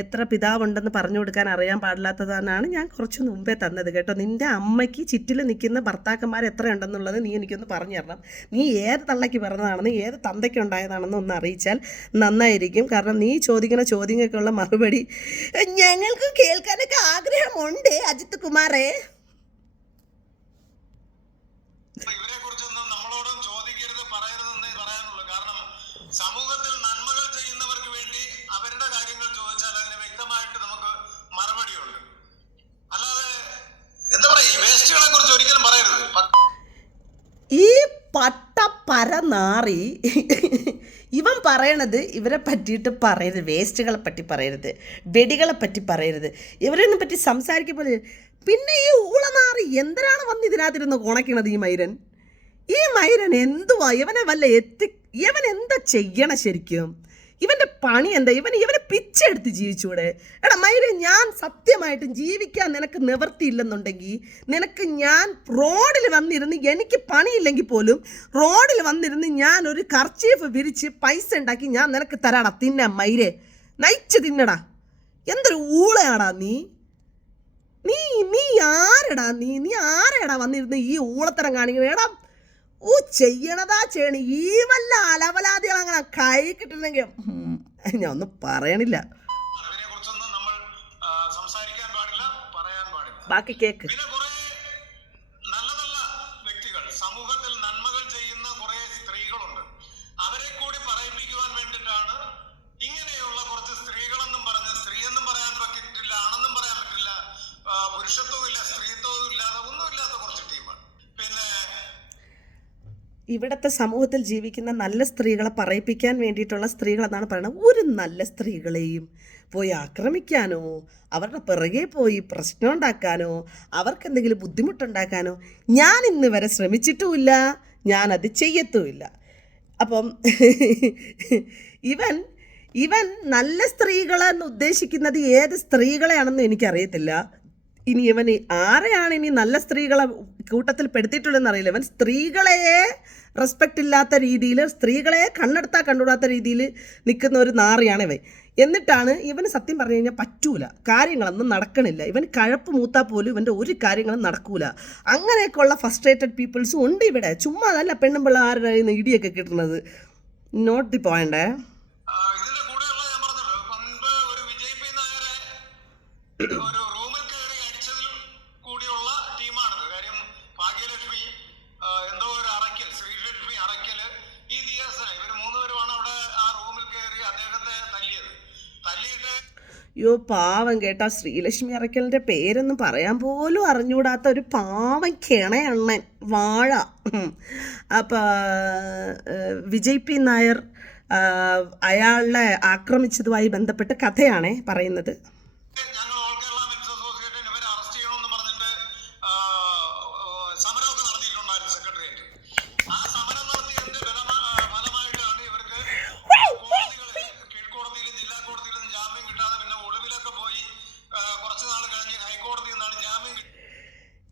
എത്ര പിതാവുണ്ടെന്ന് പറഞ്ഞു കൊടുക്കാൻ അറിയാൻ പാടില്ലാത്തതാണ് ഞാൻ കുറച്ച് മുമ്പേ തന്നത് കേട്ടോ. നിൻ്റെ അമ്മയ്ക്ക് ചുറ്റിൽ നിൽക്കുന്ന ഭർത്താക്കന്മാർ എത്രയുണ്ടെന്നുള്ളത് നീ എനിക്കൊന്ന് പറഞ്ഞു തരണം. നീ ഏത് തള്ളയ്ക്ക് പറഞ്ഞതാണെന്ന്, ഏത് തന്തയ്ക്ക് ഉണ്ടായതാണെന്ന് ഒന്ന് അറിയിച്ചാൽ നന്നായിരിക്കും. കാരണം നീ ചോദിക്കുന്ന ചോദ്യങ്ങൾക്കുള്ള മറുപടി ഞങ്ങൾക്ക് കേൾക്കാനൊക്കെ ആഗ്രഹമുണ്ട് അജിത് കുമാറേ. ഇവരെ കുറിച്ചൊന്നും നമ്മളോടും ചോദിക്കരുത്, പറയരുതെന്നേ പറയാനുള്ളൂ. കാരണം സമൂഹത്തിൽ നന്മകൾ ചെയ്യുന്നവർക്ക് വേണ്ടി അവരുടെ കാര്യങ്ങൾ ചോദിച്ചാൽ അതിന് വ്യക്തമായിട്ട് നമുക്ക് മറുപടിയുണ്ട്. അല്ലാതെ എന്താ പറയാ, ഈ വേസ്റ്റുകളെ കുറിച്ച് ഒരിക്കലും പറയരുത്. ഈ പരനാറി ഇവൻ പറയണത് ഇവരെ പറ്റിയിട്ട് പറയരുത്, വേസ്റ്റുകളെ പറ്റി പറയരുത്, വെടികളെ പറ്റി പറയരുത്, ഇവരൊന്നും പറ്റി സംസാരിക്കുമ്പോൾ. പിന്നെ ഈ ഊളനാറി എന്തിനാണ് വന്ന് ഇതിനകത്തിരുന്ന് ഉണക്കണത്? ഈ മൈരൻ എന്തുവാ? ഇവനെ വല്ല ഇവൻ എന്താ ചെയ്യണം ശരിക്കും? ഇവൻ്റെ പണി എന്താ? ഇവനെ പിച്ചെടുത്ത് ജീവിച്ചൂടെ? എടാ മൈരൻ, ഞാൻ സത്യമായിട്ടും ജീവിക്കാൻ നിനക്ക് നിവർത്തിയില്ലെന്നുണ്ടെങ്കിൽ നിനക്ക് ഞാൻ റോഡിൽ വന്നിരുന്ന്, എനിക്ക് പണിയില്ലെങ്കിൽ പോലും റോഡിൽ വന്നിരുന്ന് ഞാൻ ഒരു കർച്ചീഫ് വിരിച്ച് പൈസ ഉണ്ടാക്കി ഞാൻ നിനക്ക് തരാടാ. തിന്നാ മൈരെ, നയിച്ച് തിന്നടാ. എന്തൊരു ഊളയാടാ നീ! നീ നീ ആരടാ? നീ ആരടാ വന്നിരുന്ന് ഈ ഊളത്തരം കാണിക്കുന്നത്? എടാ ചെയ്യണതാ ചെയ്യണ. ഈ വല്ല അലവലാദികൾ അങ്ങനെ കൈ കിട്ടണമെങ്കിൽ ഞാൻ ഒന്നും പറയണില്ല. അതിനെ കുറിച്ചൊന്നും നമ്മൾ സംസാരിക്കാൻ പാടില്ല, പറയാൻ പാടില്ല. ബാക്കി കേക്ക്. പിന്നെ കുറെ നല്ല നല്ല വ്യക്തികൾ, സമൂഹത്തിൽ നന്മകൾ ചെയ്യുന്ന കുറെ സ്ത്രീകളുണ്ട്. അവരെ കൂടി പറയിപ്പിക്കുവാൻ വേണ്ടിയിട്ടാണ് ഇങ്ങനെയുള്ള കുറച്ച് സ്ത്രീകളെന്നും പറഞ്ഞ്, സ്ത്രീയെന്നും പറയാൻ പറ്റില്ല, ആണെന്നും പറയാൻ പറ്റില്ല, പുരുഷത്വവും ഇല്ല, സ്ത്രീത്വവും ഇല്ലാതെ ഒന്നുമില്ലാത്ത കുറച്ച് ടീമാണ്. പിന്നെ ഇവിടുത്തെ സമൂഹത്തിൽ ജീവിക്കുന്ന നല്ല സ്ത്രീകളെ പറയിപ്പിക്കാൻ വേണ്ടിയിട്ടുള്ള സ്ത്രീകളെന്നാണ് പറയുന്നത്. ഒരു നല്ല സ്ത്രീകളെയും പോയി ആക്രമിക്കാനോ, അവരുടെ പിറകെ പോയി പ്രശ്നം ഉണ്ടാക്കാനോ, അവർക്ക് എന്തെങ്കിലും ബുദ്ധിമുട്ടുണ്ടാക്കാനോ ഞാൻ ഇന്ന് വരെ ശ്രമിച്ചിട്ടുമില്ല, ഞാനത് ചെയ്യത്തുമില്ല. അപ്പം ഇവൻ നല്ല സ്ത്രീകളെന്ന് ഉദ്ദേശിക്കുന്നത് ഏത് സ്ത്രീകളെയാണെന്നും എനിക്കറിയത്തില്ല. ഇനി ഇവൻ ആരെയാണ് ഇനി നല്ല സ്ത്രീകളെ കൂട്ടത്തിൽ പെടുത്തിയിട്ടുള്ളതെന്ന് അറിയില്ല. ഇവൻ സ്ത്രീകളെ റെസ്പെക്റ്റ് ഇല്ലാത്ത രീതിയിൽ, സ്ത്രീകളെ കണ്ടുകൂടാത്ത രീതിയിൽ നിൽക്കുന്ന ഒരു നാറിയാണ് ഇവൻ. എന്നിട്ടാണ് ഇവന് സത്യം പറഞ്ഞു കഴിഞ്ഞാൽ പറ്റൂല, കാര്യങ്ങളൊന്നും നടക്കണില്ല. ഇവൻ കഴപ്പ് മൂത്താൽ പോലും ഇവൻ്റെ ഒരു കാര്യങ്ങളും നടക്കൂല. അങ്ങനെയൊക്കെയുള്ള ഫ്രസ്ട്രേറ്റഡ് പീപ്പിൾസും ഉണ്ട് ഇവിടെ. ചുമ്മാ അതല്ല പെണ്ണും പിള്ള ആരുടെ ഇടിയൊക്കെ കിട്ടുന്നത്. Note the point. ഇതിന്റെ കൂടെയുള്ള ഞാൻ പറഞ്ഞല്ലോ മുൻപ് ഒരു വിജയ് പി നായരെ ഒരു റൂമിൽ കയറി അടിച്ചതിൽ കൂടിയുള്ള ടീമാണിത്. കാര്യം ഭാഗ്യലക്ഷ്മി എന്തോ ഒരു അറയ്ക്കൽ, ശ്രീലക്ഷ്മി അറയ്ക്കല്, ഈ ദിയാസന, ഇവർ മൂന്നുപേരുമാണ് അവിടെ ആ റൂമിൽ കയറി അദ്ദേഹത്തെ തല്ലിയിട്ട്. അയ്യോ പാവം കേട്ടാ, ശ്രീലക്ഷ്മി അറയ്ക്കലിൻ്റെ പേരൊന്നും പറയാൻ പോലും അറിഞ്ഞുകൂടാത്ത ഒരു പാവം കിണയണ്ണൻ വാഴ. അപ്പം വിജയ് പി നായർ അയാളെ ആക്രമിച്ചതുമായി ബന്ധപ്പെട്ട് കഥയാണേ പറയുന്നത്. ഞങ്ങൾ ഓൾ കേരള മെൻസ് അസോസിയേഷൻ ഇവരെ അറസ്റ്റ് ചെയ്യണമെന്ന് പറഞ്ഞിട്ട് സമരമൊക്കെ നടത്തിയിട്ടുണ്ടായിരുന്നു സെക്രട്ടേറിയറ്റ്. ആ സമരം നടത്തിയതിന്റെ ഫലമായിട്ടാണ് ഇവർക്ക് കീഴ്ക്കോടതിയിലും ജില്ലാ കോടതിയിലും ജാമ്യം കിട്ടാതെ പിന്നെ ഒളിവിലൊക്കെ പോയി കുറച്ച് നാൾ കഴിഞ്ഞ് ഹൈക്കോടതിയിൽ നിന്നാണ് ജാമ്യം കിട്ടിയത്.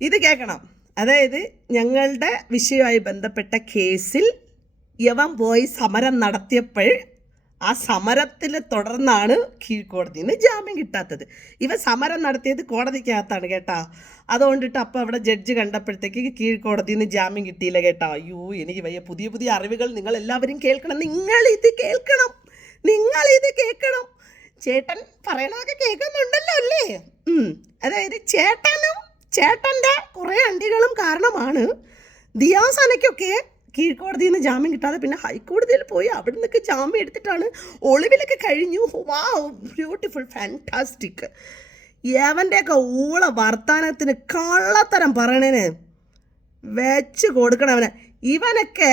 ഇത് കേൾക്കണം. അതായത് ഞങ്ങളുടെ വിഷയവുമായി ബന്ധപ്പെട്ട കേസിൽ യവൻ പോയി സമരം നടത്തിയപ്പോൾ ആ സമരത്തിൽ തുടർന്നാണ് കീഴ്ക്കോടതിയിൽ നിന്ന് ജാമ്യം കിട്ടാത്തത്. ഇവ സമരം നടത്തിയത് കോടതിക്കകത്താണ് കേട്ടാ. അതുകൊണ്ടിട്ട് അപ്പോൾ അവിടെ ജഡ്ജ് കണ്ടപ്പോഴത്തേക്ക് കീഴ്ക്കോടതിയിൽ നിന്ന് ജാമ്യം കിട്ടിയില്ല കേട്ടാ. അയ്യോ എനിക്ക് വയ്യ. പുതിയ പുതിയ അറിവുകൾ നിങ്ങളെല്ലാവരും കേൾക്കണം. നിങ്ങളിത് കേൾക്കണം. ചേട്ടൻ പറയണതൊക്കെ കേൾക്കുന്നുണ്ടല്ലോ അല്ലേ? അതായത് ചേട്ടൻ്റെ കുറേ അണ്ടികളും കാരണമാണ് ദിയാസനയ്ക്കൊക്കെ കീഴ്ക്കോടതിയിൽ നിന്ന് ജാമ്യം കിട്ടാതെ പിന്നെ ഹൈക്കോടതിയിൽ പോയി അവിടെ നിന്നൊക്കെ ജാമ്യം എടുത്തിട്ടാണ് ഒളിവിലൊക്കെ കഴിഞ്ഞു. വാവ്, ബ്യൂട്ടിഫുൾ, ഫാൻറ്റാസ്റ്റിക്. യവൻ്റെയൊക്കെ ഊള വർത്താനത്തിന് കള്ളത്തരം പറയണേന് വെച്ച് കൊടുക്കണവനെ. ഇവനൊക്കെ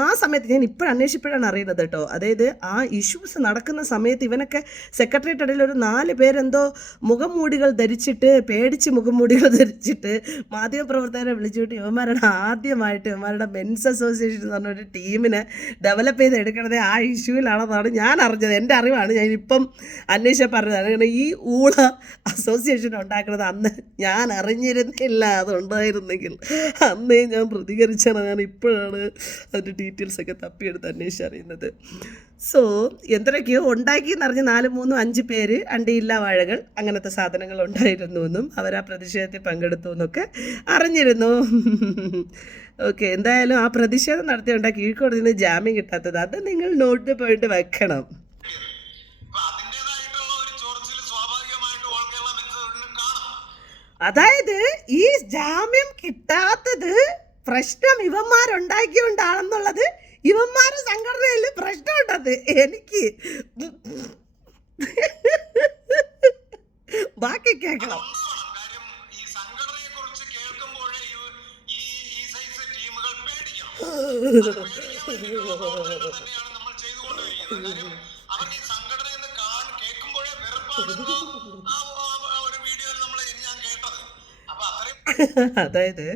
ആ സമയത്ത് ഞാൻ ഇപ്പോഴും അന്വേഷിപ്പോഴാണ് അറിയുന്നത് കേട്ടോ. അതായത് ആ ഇഷ്യൂസ് നടക്കുന്ന സമയത്ത് ഇവനൊക്കെ സെക്രട്ടേറിയറ്റ് ഇടയിൽ ഒരു 4 പേരെന്തോ മുഖംമൂടികൾ ധരിച്ചിട്ട്, പേടിച്ച് മുഖംമൂടികൾ ധരിച്ചിട്ട് മാധ്യമപ്രവർത്തകരെ വിളിച്ചുകൊണ്ട് ഇവന്മാരുടെ മെൻസ് അസോസിയേഷൻ എന്ന് പറഞ്ഞൊരു ടീമിനെ ഡെവലപ്പ് ചെയ്ത് എടുക്കണത് ആ ഇഷ്യൂവിലാണെന്നാണ് ഞാൻ അറിഞ്ഞത്. എൻ്റെ അറിവാണ്, ഞാനിപ്പം അന്വേഷിച്ചാൽ പറഞ്ഞത്. അങ്ങനെ ഈ ഊള അസോസിയേഷൻ ഉണ്ടാക്കുന്നത് അന്ന് ഞാൻ അറിഞ്ഞിരുന്നില്ല. അതുണ്ടായിരുന്നെങ്കിൽ അന്നേ ഞാൻ പ്രതികരിച്ചാണ്. ഞാൻ ഇപ്പോഴാണ് അതിൻ്റെ ഡീറ്റെയിൽസൊക്കെ തപ്പിയെടുത്ത് അന്വേഷിച്ചറിയുന്നത്. സോ എന്തൊക്കെയോ ഉണ്ടാക്കിയെന്ന് അറിഞ്ഞ് 4, 3, 5 പേര് അണ്ടിയില്ല വാഴകൾ അങ്ങനത്തെ സാധനങ്ങൾ ഉണ്ടായിരുന്നു എന്നും അവർ ആ പ്രതിഷേധത്തിൽ പങ്കെടുത്തു എന്നൊക്കെ അറിഞ്ഞിരുന്നു. ഓക്കെ, എന്തായാലും ആ പ്രതിഷേധം നടത്തിയുണ്ടാ കീഴ്ക്കോടതിയിൽ നിന്ന് ജാമ്യം കിട്ടാത്തത്, അത് നിങ്ങൾ നോട്ട് പോയിട്ട് വെക്കണം. അതായത് ഈ ജാമ്യം കിട്ടാത്തത് പ്രശ്നം ഇവന്മാരുണ്ടാക്കിയോണ്ടാണെന്നുള്ളത് ഇവന്മാരുടെ സംഘടനയിൽ പ്രശ്നമുണ്ടത്. എനിക്ക് ബാക്കി കേൾക്കണം. അതായത്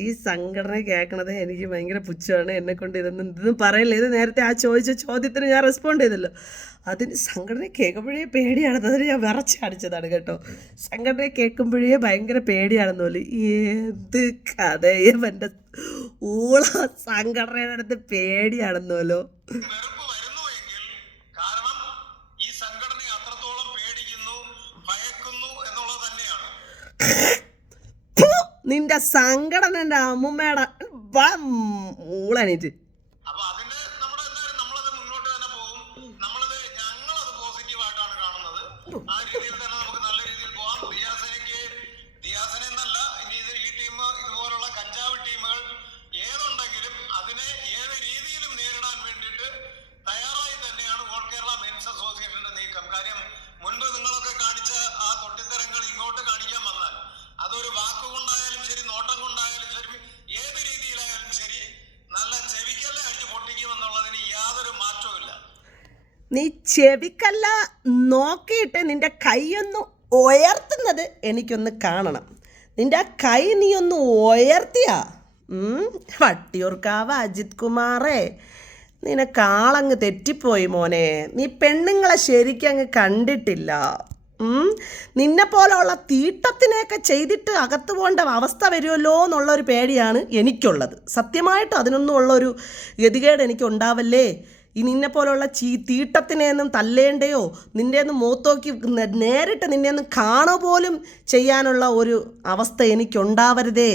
ഈ സംഘടന കേൾക്കണത് എനിക്ക് ഭയങ്കര പുച്ഛമാണ്. എന്നെക്കൊണ്ട് ഇതൊന്നും പറയില്ല. ഇത് നേരത്തെ ആ ചോദിച്ച ചോദ്യത്തിന് ഞാൻ റെസ്പോണ്ട് ചെയ്തല്ലോ. അതിന് സംഘടന കേൾക്കുമ്പോഴേ പേടിയാണ്. അതിന് ഞാൻ വിറച്ചടിച്ചതാണ് കേട്ടോ. സംഘടന കേൾക്കുമ്പോഴേ ഭയങ്കര പേടിയാണെന്ന് പോലെ. ഏത് കഥയും എൻ്റെ ഊള സംഘടനയുടെ അടുത്ത് പേടിയാണെന്നല്ലോ. നിന്റെ സംഘടന അമ്മൂമ്മയുടെ ഊളാണിട്ട്. അതൊരു വാക്കുകൊണ്ടായാലും ശരി, നോട്ടം കൊണ്ടായാലും ശരി, ഏത് രീതിയിലായാലും ശരി, നല്ല ചെവിക്കല്ലേ അടിച്ച് പൊട്ടിക്കുമെന്നുള്ളതിന് യാതൊരു മാറ്റവുമില്ല. നീ ചെവിക്കല്ല നോക്കിയിട്ട് നിന്റെ കൈയൊന്ന് ഉയർത്തുന്നത് എനിക്കൊന്ന് കാണണം. നിന്റെ കൈ നീ ഒന്ന് ഉയർത്തിയാ വട്ടിയൂർക്കാവ് അജിത് കുമാറേ, നിനക്കാളങ്ങ് തെറ്റിപ്പോയി മോനെ. നീ പെണ്ണുങ്ങളെ ശരിക്കങ്ങ് കണ്ടിട്ടില്ല. നിന്നെ പോലെയുള്ള തീട്ടത്തിനെയൊക്കെ ചെയ്തിട്ട് അകത്ത് പോകേണ്ട അവസ്ഥ വരുമല്ലോ എന്നുള്ളൊരു പേടിയാണ് എനിക്കുള്ളത്. സത്യമായിട്ട് അതിനൊന്നും ഉള്ളൊരു ഗതികേട് എനിക്ക് ഉണ്ടാവല്ലേ. ഈ നിന്നെ പോലെയുള്ള തീട്ടത്തിനെയൊന്നും തല്ലേണ്ടയോ നിൻ്റെയൊന്നും മുഖത്തോക്കി നേരിട്ട് നിന്നെയൊന്നും കാണുക പോലും ചെയ്യാനുള്ള ഒരു അവസ്ഥ എനിക്കുണ്ടാവരുതേ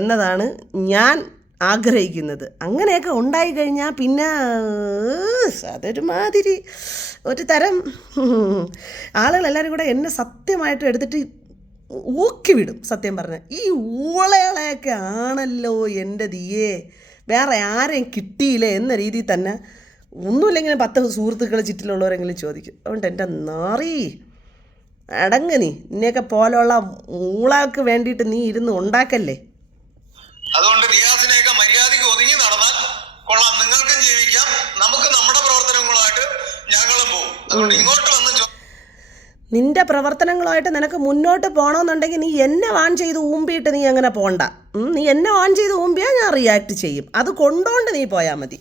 എന്നതാണ് ഞാൻ ആഗ്രഹിക്കുന്നത്. അങ്ങനെയൊക്കെ ഉണ്ടായിക്കഴിഞ്ഞാൽ പിന്നെ അതൊരുമാതിരി ഒരു തരം ആളുകളെല്ലാവരും കൂടെ എന്നെ സത്യമായിട്ട് എടുത്തിട്ട് ഊക്കി വിടും. സത്യം പറഞ്ഞാൽ ഈ ഊളകളെയൊക്കെ ആണല്ലോ എൻ്റെ ദിയേ, വേറെ ആരെയും കിട്ടിയില്ലേ എന്ന രീതിയിൽ തന്നെ ഒന്നുമില്ലെങ്കിലും 10 സുഹൃത്തുക്കൾ ചുറ്റിലുള്ളവരെങ്കിലും ചോദിക്കും. അതുകൊണ്ട് എൻ്റെ നാറി അടങ്ങ്, നിന്നെയൊക്കെ പോലെയുള്ള ഊളകൾക്ക് വേണ്ടിയിട്ട് നീ ഇരുന്ന് ഉണ്ടാക്കല്ലേ. അതുകൊണ്ട് റിയാസിനെയൊക്കെ മര്യാദയ്ക്ക് ഒതുങ്ങി നടന്നാൽ കൊള്ളാം, നിങ്ങൾക്കും ജീവിക്കാം, നമുക്ക് നമ്മുടെ പ്രവർത്തനങ്ങളുമായിട്ട് ഞങ്ങളും പോകും. അതുകൊണ്ട് ഇങ്ങോട്ട് വന്ന് നിന്റെ പ്രവർത്തനങ്ങളുമായിട്ട് നിനക്ക് മുന്നോട്ട് പോകണമെന്നുണ്ടെങ്കിൽ നീ എന്നെ വാൺ ചെയ്ത് ഊമ്പിയിട്ട് നീ അങ്ങനെ പോകണ്ട. നീ എന്നെ വാൺ ചെയ്ത് ഊമ്പിയാൽ ഞാൻ റിയാക്ട് ചെയ്യും. അത് കൊണ്ടുകൊണ്ട് നീ പോയാൽ മതി.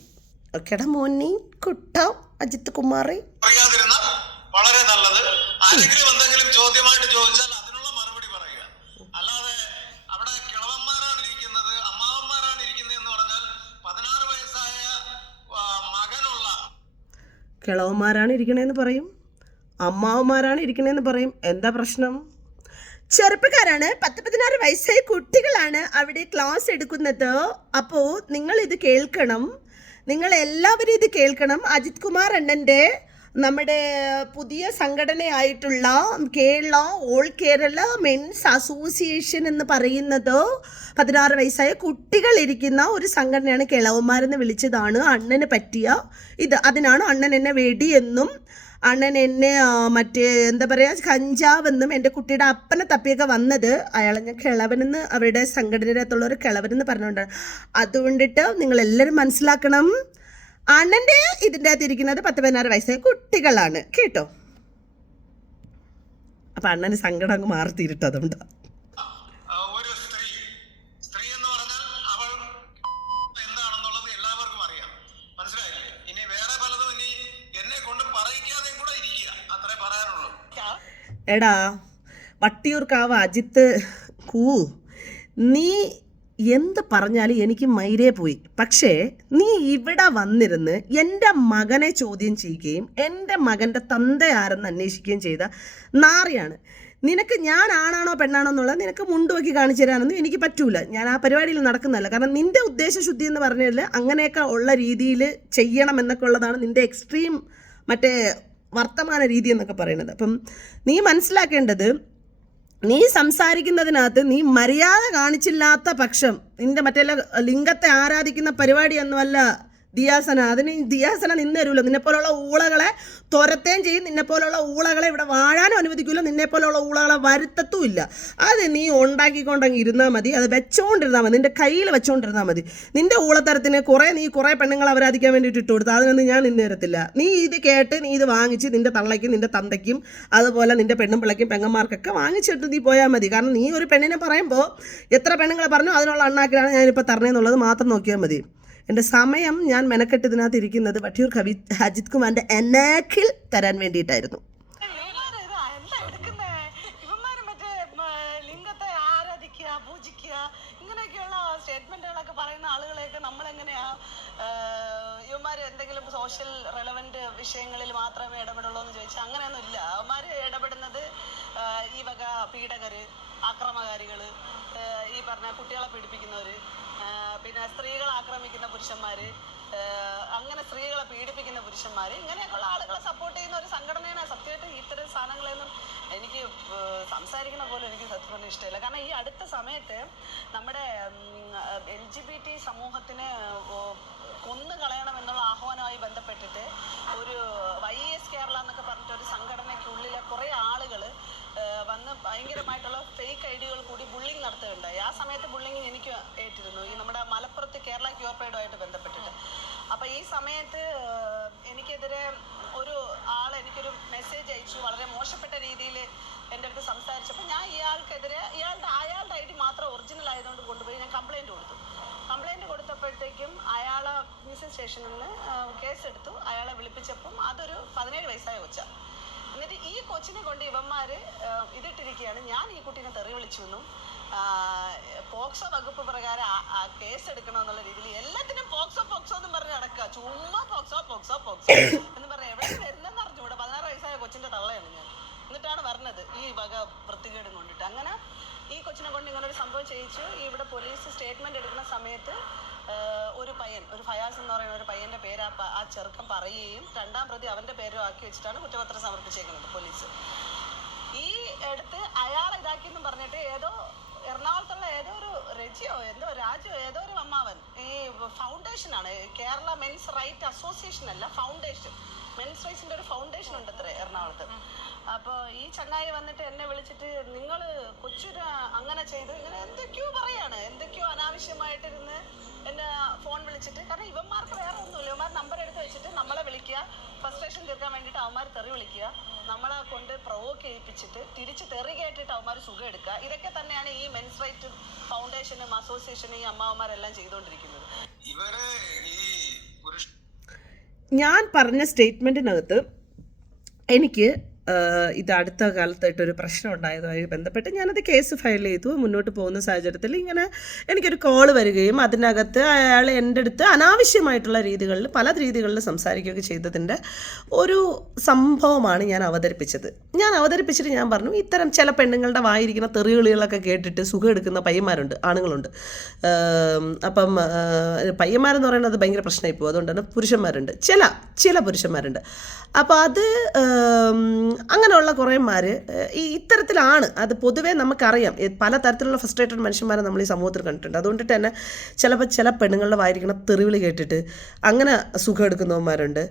ഓക്കേടാ മോനി കുട്ട അജിത് കുമാറി. അറിയാതിരുന്ന വളരെ നല്ലത്. ആരെങ്കിലും എന്തെങ്കിലും ചോദ്യമായിട്ട് ചോദിച്ചാൽ അതിനുള്ള മറുപടി പറയുക. അല്ലാതെ അവിടെ കിളവന്മാരാണ് ഇരിക്കുന്നത്, അമ്മാവന്മാരാണ് ഇരിക്കുന്നത് എന്ന് പറഞ്ഞാൽ 16 വയസ്സായ മകനുള്ള കിളവന്മാരാണ് ഇരിക്കണേന്ന് പറയും, അമ്മാവന്മാരാണ് ഇരിക്കണേന്ന് പറയും. എന്താ പ്രശ്നം? ചെറുപ്പക്കാരാണ്, 10-16 വയസ്സായ കുട്ടികളാണ് അവിടെ ക്ലാസ് എടുക്കുന്നത്. അപ്പോൾ നിങ്ങൾ ഇത് കേൾക്കണം, നിങ്ങൾ എല്ലാവരും ഇത് കേൾക്കണം. അജിത് കുമാർ അണ്ണൻ്റെ നമ്മുടെ പുതിയ സംഘടനയായിട്ടുള്ള Kerala all Kerala men's association എന്ന് പറയുന്നത് 16 വയസ്സായ കുട്ടികൾ ഇരിക്കുന്ന ഒരു സംഘടനയാണ്. കിളവന്മാരെന്ന് വിളിച്ചതാണ് അണ്ണന് പറ്റിയ ഇത്. അതിനാണ് അണ്ണൻ എന്നെ വെടിയെന്നും അണ്ണൻ എന്നെ മറ്റേ എന്താ പറയുക കഞ്ചാവെന്നും എൻ്റെ കുട്ടിയുടെ അപ്പനെ തപ്പിയൊക്കെ വന്നത്. അയാളെ ഞാൻ കിളവനെന്ന് അവരുടെ സംഘടനയിലകത്തുള്ള ഒരു കിളവനെന്ന് പറഞ്ഞുകൊണ്ടാണ്. അതുകൊണ്ടിട്ട് നിങ്ങളെല്ലാവരും മനസ്സിലാക്കണം, അണ്ണൻ്റെ ഇതിൻ്റെ അകത്ത് ഇരിക്കുന്നത് 10-16 വയസ്സായ കുട്ടികളാണ് കേട്ടോ. അപ്പം അണ്ണന് സങ്കടം അങ്ങ് മാറി തീരിട്ട്. അതുകൊണ്ട് ഒരു സ്ത്രീ എന്ന് പറഞ്ഞാൽ അവൾ എന്താണെന്നുള്ളത് എല്ലാവർക്കും അറിയാം. മനസ്സിലായില്ലേ? ഇനി വേറെ പലതും ഇനി എന്നെ കൊണ്ട് പറയിക്കാതെ കൂടെ ഇരിക്കുക, അത്രേ പറയാനുള്ളൂ. എടാ വട്ടിയൂർക്കാവ് അജിത്ത് നീ എന്ത് പറഞ്ഞാലും എനിക്ക് മൈരേ പോയി. പക്ഷേ നീ ഇവിടെ വന്നിരുന്ന് എൻ്റെ മകനെ ചോദ്യം ചെയ്യുകയും എൻ്റെ മകൻ്റെ തന്ത ആരെന്ന് അന്വേഷിക്കുകയും ചെയ്ത നാറിയാണ്. നിനക്ക് ഞാൻ ആണാണോ പെണ്ണാണോ എന്നുള്ളത് നിനക്ക് മുണ്ടുവക്കി കാണിച്ചു തരാനൊന്നും എനിക്ക് പറ്റൂല. ഞാൻ ആ പരിപാടിയിൽ നടക്കുന്നതല്ല. കാരണം നിൻ്റെ ഉദ്ദേശശുദ്ധി എന്ന് പറഞ്ഞാൽ അങ്ങനെയൊക്കെ ഉള്ള രീതിയിൽ ചെയ്യണം എന്നൊക്കെ ഉള്ളതാണ് നിൻ്റെ എക്സ്ട്രീം മറ്റേ വർത്തമാന രീതി എന്നൊക്കെ പറയുന്നത്. അപ്പം നീ മനസ്സിലാക്കേണ്ടത്, നീ സംസാരിക്കുന്നതിനകത്ത് നീ മര്യാദ കാണിച്ചില്ലാത്ത പക്ഷം നിന്റെ മറ്റേ ലിംഗത്തെ ആരാധിക്കുന്ന പരിപാടിയൊന്നുമല്ല ദിയാസന. അതിന് ദിയാസന നിന്ന് തരൂല. നിന്നെപ്പോലുള്ള ഊളകളെ തുരത്തേം ചെയ്യും, നിന്നെപ്പോലുള്ള ഊളകളെ ഇവിടെ വാഴാനും അനുവദിക്കില്ല, നിന്നെപ്പോലുള്ള ഊളകളെ വരുത്തത്തുമില്ല. അത് നീ ഉണ്ടാക്കിക്കൊണ്ടങ്ങ് ഇരുന്നാൽ മതി, അത് വെച്ചോണ്ടിരുന്നാൽ മതി, നിൻ്റെ കയ്യിൽ വെച്ചോണ്ടിരുന്നാൽ മതി. നിൻ്റെ ഊളത്തരത്തിന് നീ കുറേ പെണ്ണുങ്ങളെ അപരാധിക്കാൻ വേണ്ടിയിട്ട് ഇട്ട് കൊടുത്തു. അതിനൊന്നും ഞാൻ നിന്ന് തരത്തില്ല. നീ ഇത് കേട്ട് നീ ഇത് വാങ്ങിച്ച് നിൻ്റെ തള്ളയ്ക്കും നിൻ്റെ തന്തയ്ക്കും അതുപോലെ നിൻ്റെ പെണ്ണും പിള്ളയ്ക്കും പെങ്ങന്മാർക്കൊക്കെ വാങ്ങിച്ചിട്ട് നീ പോയാൽ മതി. കാരണം നീ ഒരു പെണ്ണിനെ പറയുമ്പോൾ എത്ര പെണ്ണുങ്ങളെ പറഞ്ഞു അതിനുള്ള അണ്ണാക്കിലാണ് ഞാനിപ്പോൾ തരണേന്നുള്ളത് മാത്രം നോക്കിയാൽ മതി. എൻ്റെ സമയം ഞാൻ മെനക്കെട്ട് ഇതിനകത്ത് ഇരിക്കുന്നത് വട്ടിയൂർ അജിത് കുമാറിൻ്റെ എനാക്കിൽ തരാൻ വേണ്ടിയിട്ടായിരുന്നു. എന്താ എടുക്കുന്നേ? ഇവന്മാര് മറ്റേ ലിംഗത്തെ ആരാധിക്കുക, പൂജിക്കുക, ഇങ്ങനെയൊക്കെയുള്ള സ്റ്റേറ്റ്മെന്റുകളൊക്കെ പറയുന്ന ആളുകളെയൊക്കെ നമ്മളെങ്ങനെയാ ഇവന്മാർ എന്തെങ്കിലും സോഷ്യൽ റെലവൻറ്റ് വിഷയങ്ങളിൽ മാത്രമേ ഇടപെടുള്ളൂ എന്ന് ചോദിച്ചാൽ അങ്ങനെയൊന്നും ഇല്ല. അവന്മാർ ഇടപെടുന്നത് ഈ വക പീഡകര്, ആക്രമകാരികൾ, ഈ പറഞ്ഞ കുട്ടികളെ പീഡിപ്പിക്കുന്നവർ, പിന്നെ സ്ത്രീകളെ ആക്രമിക്കുന്ന പുരുഷന്മാർ, അങ്ങനെ സ്ത്രീകളെ പീഡിപ്പിക്കുന്ന പുരുഷന്മാർ, ഇങ്ങനെയൊക്കെയുള്ള ആളുകളെ സപ്പോർട്ട് ചെയ്യുന്ന ഒരു സംഘടനയാണ്. സത്യമായിട്ട് ഇത്തരം സാധനങ്ങളൊന്നും എനിക്ക് സംസാരിക്കുന്ന പോലും എനിക്ക് സത്യം പറഞ്ഞാൽ ഇഷ്ടമില്ല. കാരണം ഈ അടുത്ത സമയത്ത് നമ്മുടെ LGBT സമൂഹത്തിന് കൊന്നു കളയണമെന്നുള്ള ആഹ്വാനവുമായി ബന്ധപ്പെട്ടിട്ട് ഒരു YS കേരള എന്നൊക്കെ പറഞ്ഞിട്ട് ഒരു സംഘടനയ്ക്കുള്ളിലെ കുറേ ആളുകൾ വന്ന് ഭയങ്കരമായിട്ടുള്ള ഫേക്ക് ഐഡികൾ കൂടി ബുള്ളിങ് നടത്തുകയുണ്ടായി. ആ സമയത്ത് ബുള്ളിങ് എനിക്ക് ഏറ്റിരുന്നു, ഈ നമ്മുടെ മലപ്പുറത്ത് കേരള ക്യൂർ പ്രൈഡുമായിട്ട് ബന്ധപ്പെട്ടിട്ട്. അപ്പോൾ ഈ സമയത്ത് എനിക്കെതിരെ ഒരു ആൾ എനിക്കൊരു മെസ്സേജ് അയച്ചു, വളരെ മോശപ്പെട്ട രീതിയിൽ എൻ്റെ അടുത്ത് സംസാരിച്ചപ്പോൾ ഞാൻ ഇയാൾക്കെതിരെ അയാളുടെ ID മാത്രം ഒറിജിനൽ ആയതുകൊണ്ട് കൊണ്ടുപോയി ഞാൻ കംപ്ലയിൻറ്റ് കൊടുത്തു. കംപ്ലയിൻറ്റ് കൊടുത്തപ്പോഴത്തേക്കും അയാളെ പോലീസ് സ്റ്റേഷനിൽ നിന്ന് കേസെടുത്തു. അയാളെ വിളിപ്പിച്ചപ്പം അതൊരു 17 വയസ്സായ കൊച്ച. എന്നിട്ട് ഈ കൊച്ചിനെ കൊണ്ട് ഇവന്മാര് ഇതിട്ടിരിക്കുകയാണ്. ഞാൻ ഈ കുട്ടീനെ തെറി വിളിച്ചു എന്നും പോക്സോ വകുപ്പ് പ്രകാരം കേസ് എടുക്കണമെന്നുള്ള രീതിയിൽ എല്ലാത്തിനും പോക്സോ എന്നും പറഞ്ഞ് നടക്കുക. ചുമ്മാ പോക്സോ എന്ന് പറഞ്ഞ എവിടെ വരുന്നതെന്ന് അറിഞ്ഞൂടെ. 16 വയസ്സായ കൊച്ചിന്റെ തള്ളയാണ് ഞാൻ. എന്നിട്ടാണ് പറഞ്ഞത് ഈ വക വൃത്തികേടും കൊണ്ടിട്ട്. അങ്ങനെ ഈ കൊച്ചിനെ കൊണ്ട് ഇങ്ങനെ ഒരു സംഭവം ചെയ്യിച്ചു. ഇവിടെ പോലീസ് സ്റ്റേറ്റ്മെന്റ് എടുക്കുന്ന സമയത്ത് ഒരു ഫയാസ് എന്ന് പറയുന്ന ഒരു പയ്യന്റെ പേര് ആ ചെറുക്കൻ പറയുകയും 2ാം പ്രതി അവന്റെ പേരും ആക്കി വെച്ചിട്ടാണ് കുറ്റപത്രം സമർപ്പിച്ചേക്കുന്നത് പോലീസ്. ഈ എടുത്ത് അയാളെ ഇതാക്കിയെന്നും പറഞ്ഞിട്ട് ഏതോ എറണാകുളത്തുള്ള ഏതോ ഒരു രാജോ ഏതോ ഒരു അമ്മാവൻ ഈ ഫൗണ്ടേഷനാണ്, കേരള മെൻസ് റൈറ്റ് അസോസിയേഷൻ അല്ല, ഫൗണ്ടേഷൻ, മെൻസ് റൈറ്റ്സിന്റെ ഒരു ഫൗണ്ടേഷൻ ഉണ്ട് അത്ര എറണാകുളത്ത്. അപ്പോൾ ഈ ചങ്ങായി വന്നിട്ട് എന്നെ വിളിച്ചിട്ട് നിങ്ങൾ കൊച്ചിന് അങ്ങനെ ചെയ്തു ഇങ്ങനെ എന്തൊക്കെയോ അനാവശ്യമായിട്ടിരുന്ന് എന്നെ ഫോൺ വിളിച്ചിട്ട്. കാരണം ഇവന്മാർക്ക് വേറെ ഒന്നുമില്ല, ഇവന്മാർ നമ്പർ എടുത്ത് വെച്ചിട്ട് നമ്മളെ വിളിക്കുക, ഫ്രസ്ട്രേഷൻ തീർക്കാൻ വേണ്ടിയിട്ട് അവന്മാർ തെറി വിളിക്കുക, നമ്മളെ കൊണ്ട് പ്രൊവോക്ക് ചെയ്യിപ്പിച്ചിട്ട് തിരിച്ച് തെറി കേട്ടിട്ട് അവന്മാർ സുഖം എടുക്കുക. ഇതൊക്കെ തന്നെയാണ് ഈ മെൻസ് റൈറ്റ് ഫൗണ്ടേഷനും അസോസിയേഷനും ഈ അമ്മാവന്മാരെല്ലാം ചെയ്തുകൊണ്ടിരിക്കുന്നത്. ഞാൻ പറഞ്ഞ സ്റ്റേറ്റ്മെൻറ്റിനകത്ത് എനിക്ക് ഇത് അടുത്ത കാലത്തായിട്ടൊരു പ്രശ്നം ഉണ്ടായതുമായി ബന്ധപ്പെട്ട് ഞാനത് കേസ് ഫയൽ ചെയ്തു. മുന്നോട്ട് പോകുന്ന സാഹചര്യത്തിൽ ഇങ്ങനെ എനിക്കൊരു കോൾ വരികയും അതിനകത്ത് അയാൾ എൻ്റെ അടുത്ത് അനാവശ്യമായിട്ടുള്ള പല രീതികളിൽ സംസാരിക്കുകയൊക്കെ ചെയ്തതിൻ്റെ ഒരു സംഭവമാണ് ഞാൻ അവതരിപ്പിച്ചത്. ഞാൻ പറഞ്ഞു, ഇത്തരം ചില പെണ്ണുങ്ങളുടെ വായിരിക്കുന്ന തെറിവിളികളൊക്കെ കേട്ടിട്ട് സുഖം എടുക്കുന്ന പയ്യന്മാരുണ്ട്, ആണുങ്ങളുണ്ട്. അപ്പം പയ്യന്മാരെന്ന് പറയുന്നത് ഭയങ്കര പ്രശ്നമായി പോകും. അതുകൊണ്ട് തന്നെ പുരുഷന്മാരുണ്ട്, ചില പുരുഷന്മാരുണ്ട്. അപ്പോൾ അത് അങ്ങനെയുള്ള കുറേമാർ ഇത്തരത്തിലാണ്. അത് പൊതുവേ നമുക്കറിയാം, പലതരത്തിലുള്ള ഫ്രസ്ട്രേറ്റഡ് മനുഷ്യന്മാരെ നമ്മൾ ഈ സമൂഹത്തിൽ കണ്ടിട്ടുണ്ട്. അതുകൊണ്ടിട്ട് തന്നെ ചില പെണ്ണുങ്ങളുടെ വായിരിക്കുന്ന തെറിവിളി കേട്ടിട്ട് അങ്ങനെ സുഖം എടുക്കുന്നവന്മാരുണ്ട്.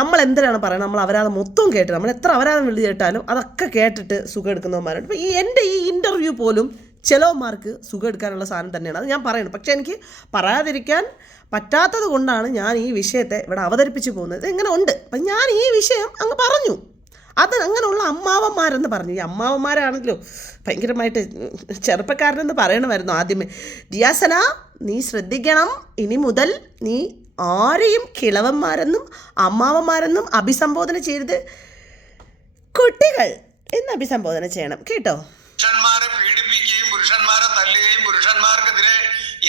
നമ്മൾ എന്തിനാണ് പറയുന്നത്, നമ്മൾ അവരാതെ മൊത്തം കേട്ട് നമ്മൾ എത്ര അവരാതെ വിളി കേട്ടാലും അതൊക്കെ കേട്ടിട്ട് സുഖം എടുക്കുന്നവന്മാരുണ്ട്. അപ്പോൾ എൻ്റെ ഈ ഇൻ്റർവ്യൂ പോലും ചിലവന്മാർക്ക് സുഖം എടുക്കാനുള്ള സാധനം തന്നെയാണ്. അത് ഞാൻ പറയുന്നത്. പക്ഷേ എനിക്ക് പറയാതിരിക്കാൻ പറ്റാത്തത് കൊണ്ടാണ് ഞാൻ ഈ വിഷയത്തെ ഇവിടെ അവതരിപ്പിച്ച് പോകുന്നത്. ഇങ്ങനെ ഉണ്ട്. അപ്പം ഞാൻ ഈ വിഷയം അങ്ങ് പറഞ്ഞു. അത് അങ്ങനെയുള്ള അമ്മാവന്മാരെന്ന് പറഞ്ഞു. ഈ അമ്മാവന്മാരാണല്ലോ ഭയങ്കരമായിട്ട് ചെറുപ്പക്കാരനെന്ന് പറയണമായിരുന്നു ആദ്യമേ. ഡിയാസന, നീ ശ്രദ്ധിക്കണം, ഇനി മുതൽ നീ ആരെയും കിളവന്മാരെന്നും അമ്മാവന്മാരെന്നും അഭിസംബോധന ചെയ്ത് കുട്ടികൾ എന്ന് അഭിസംബോധന ചെയ്യണം കേട്ടോ. പുരുഷന്മാരെ പീഡിപ്പിക്കുകയും പുരുഷന്മാരെ തല്ലുകയും പുരുഷന്മാർക്കെതിരെ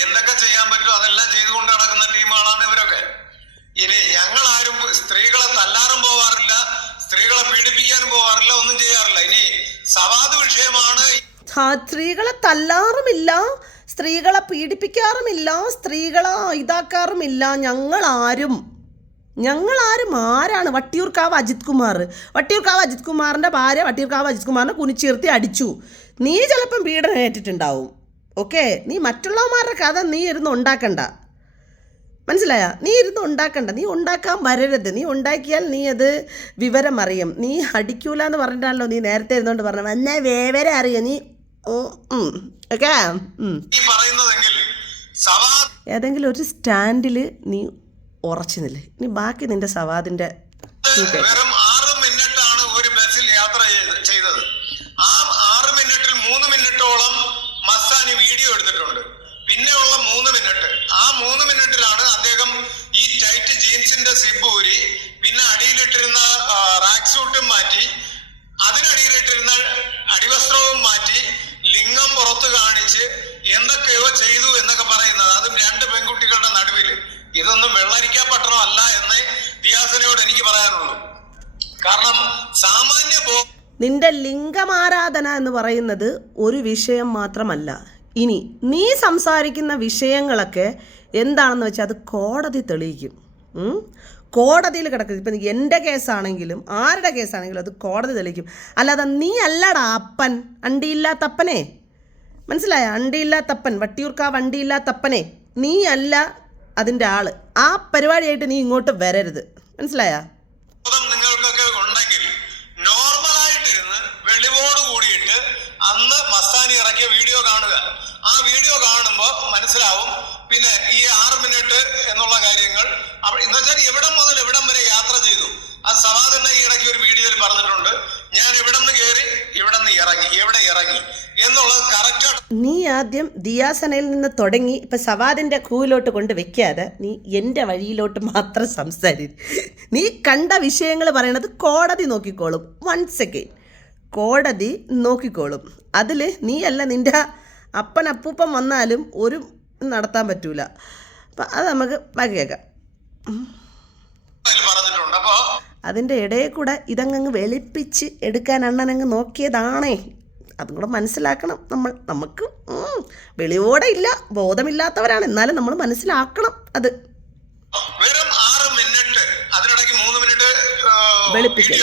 എന്തൊക്കെ ചെയ്യാൻ പറ്റുമോ അതെല്ലാം ചെയ്തുകൊണ്ട് നടക്കുന്ന ടീമുകളാണ് ഇവരൊക്കെ. ഇനി ഞങ്ങളാരും സ്ത്രീകളെ തല്ലാറും പോവാറില്ല, സ്ത്രീകളെ പീഡിപ്പിക്കാനും പോവാറില്ല, ഒന്നും ചെയ്യാറില്ല. ഇനി സവാദ് വിഷയമാണ്. സ്ത്രീകളെ തല്ലാറുമില്ല, സ്ത്രീകളെ പീഡിപ്പിക്കാറുമില്ല, സ്ത്രീകളെ ഇതാക്കാറുമില്ല. ഞങ്ങളാരും ആരാണ്? വട്ടിയൂർക്കാവ് അജിത് കുമാറിൻ്റെ ഭാര്യ വട്ടിയൂർക്കാവ് അജിത് കുമാറിനെ കുനിച്ചിർത്തി അടിച്ചു. നീ ചിലപ്പം പീഡനം ഏറ്റിട്ടുണ്ടാവും. ഓക്കെ, നീ മറ്റുള്ളവന്മാരുടെ കഥ നീ ഇരുന്ന് ഉണ്ടാക്കണ്ട, മനസ്സിലായ? നീ ഉണ്ടാക്കാൻ വരരുത്. നീ ഉണ്ടാക്കിയാൽ നീ അത് വിവരം അറിയും. നീ അടിക്കൂല എന്ന് പറഞ്ഞിട്ടാണല്ലോ നീ നേരത്തെ ഇരുന്നോണ്ട് പറഞ്ഞത്. എന്നാ വിവരം അറിയാം നീ. ഓക്കെ, ഏതെങ്കിലും ഒരു സ്റ്റാൻഡിൽ നീ ഉറച്ചു നില്ലേ. ഇനി ബാക്കി നിന്റെ സവാദിന്റെ വെറും 6 മിനിറ്റാണ് ഒരു ബസ്സിൽ യാത്ര ചെയ്തത്. ആ 6 മിനിറ്റിൽ 3 മിനിറ്റോളം മസ്താനി വീഡിയോ എടുത്തിട്ടുണ്ട്. പിന്നെയുള്ള 3 മിനിറ്റ്, ആ 3 മിനിറ്റിലാണ് അദ്ദേഹം ഈ ടൈറ്റ് ജീൻസിന്റെ സിബ് ഊരി, പിന്നെ അടിയിലിട്ടിരുന്ന റാക്ക് സൂട്ടും മാറ്റി, അതിനടിയിലിട്ടിരുന്ന അടിവസ്ത്രവും മാറ്റി, ലിംഗം പുറത്ത് കാണിച്ച് എന്തൊക്കെയോ ചെയ്തു എന്നൊക്കെ പറയുന്നത്. അതും 2 പെൺകുട്ടികളുടെ നടുവിൽ. ഇതൊന്നും വെള്ളരിക്കാ പട്ടണമല്ല എന്ന് ദിയാസനയോട് എനിക്ക് പറയാനുള്ളൂ. കാരണം സാമാന്യ നിന്റെ ലിംഗമാരാധന എന്ന് പറയുന്നത് ഒരു വിഷയം മാത്രമല്ല. ഇനി നീ സംസാരിക്കുന്ന വിഷയങ്ങളൊക്കെ എന്താണെന്ന് വെച്ചാൽ അത് കോടതി തെളിയിക്കും. കോടതിയിൽ കിടക്കും. ഇപ്പം എൻ്റെ കേസാണെങ്കിലും ആരുടെ കേസാണെങ്കിലും അത് കോടതി തെളിയിക്കും. അല്ലാതെ നീ അല്ലടാ അപ്പൻ, അണ്ടിയില്ലാത്തപ്പനെ, മനസ്സിലായ? അണ്ടിയില്ലാത്തപ്പൻ, വട്ടിയൂർക്കാവ് അണ്ടിയില്ലാത്തപ്പനെ, നീ അല്ല അതിൻ്റെ ആള്. ആ പരിപാടിയായിട്ട് നീ ഇങ്ങോട്ട് വരരുത്, മനസ്സിലായ? നിങ്ങൾക്കൊക്കെ ഉണ്ടെങ്കിൽ നോർമലായിട്ടിരുന്ന് വെളിവോട് കൂടിയിട്ട് അന്ന് മസ്താനി ഇറക്കിയ വീഡിയോ കാണുക. ആ വീഡിയോ കാണുമ്പോൾ മനസ്സിലാവും. പിന്നെ ഈ 6 മിനിറ്റ് എന്നുള്ള കാര്യങ്ങൾ എന്നുവെച്ചാൽ എവിടം മുതൽ എവിടം വരെ യാത്ര ചെയ്തു. അത് സവാദ് ഈ ഇടയ്ക്ക് ഒരു വീഡിയോയിൽ പറഞ്ഞിട്ടുണ്ട്. ഞാൻ ഇവിടെ നിന്ന് കയറി ഇവിടെ നിന്ന് ഇറങ്ങി, എവിടെ ഇറങ്ങി എന്നുള്ളത് കറക്റ്റ് നീ ആദ്യം ദിയാസനയിൽ നിന്ന് തുടങ്ങി ഇപ്പം സവാദിൻ്റെ കൂവിലോട്ട് കൊണ്ട് വെക്കാതെ നീ എൻ്റെ വഴിയിലോട്ട് മാത്രം നീ കണ്ട വിഷയങ്ങൾ പറയണത് കോടതി നോക്കിക്കോളും. വൺസ് അഗെയിൻ കോടതി നോക്കിക്കോളും. അതിൽ നീയല്ല, നിൻ്റെ അപ്പൻ അപ്പൂപ്പൻ വന്നാലും ഒരു നടത്താൻ പറ്റൂല. അപ്പം അത് നമുക്ക് ബാക്കി കേൾക്കാം. പറഞ്ഞിട്ടുണ്ട്. അപ്പോ അതിൻ്റെ ഇടയിൽ കൂടെ ഇതങ്ങ് വെളുപ്പിച്ച് എടുക്കാൻ അണ്ണനങ്ങ് നോക്കിയതാണേ. അതും കൂടെ മനസ്സിലാക്കണം. നമുക്ക് വെളിവോടെ ഇല്ല, ബോധമില്ലാത്തവരാണ്, എന്നാലും നമ്മൾ മനസ്സിലാക്കണം. അത് വെറും 6 മിനിറ്റ്, അതിനിടയ്ക്ക് 3 മിനിറ്റ് വെളുപ്പിക്കൽ.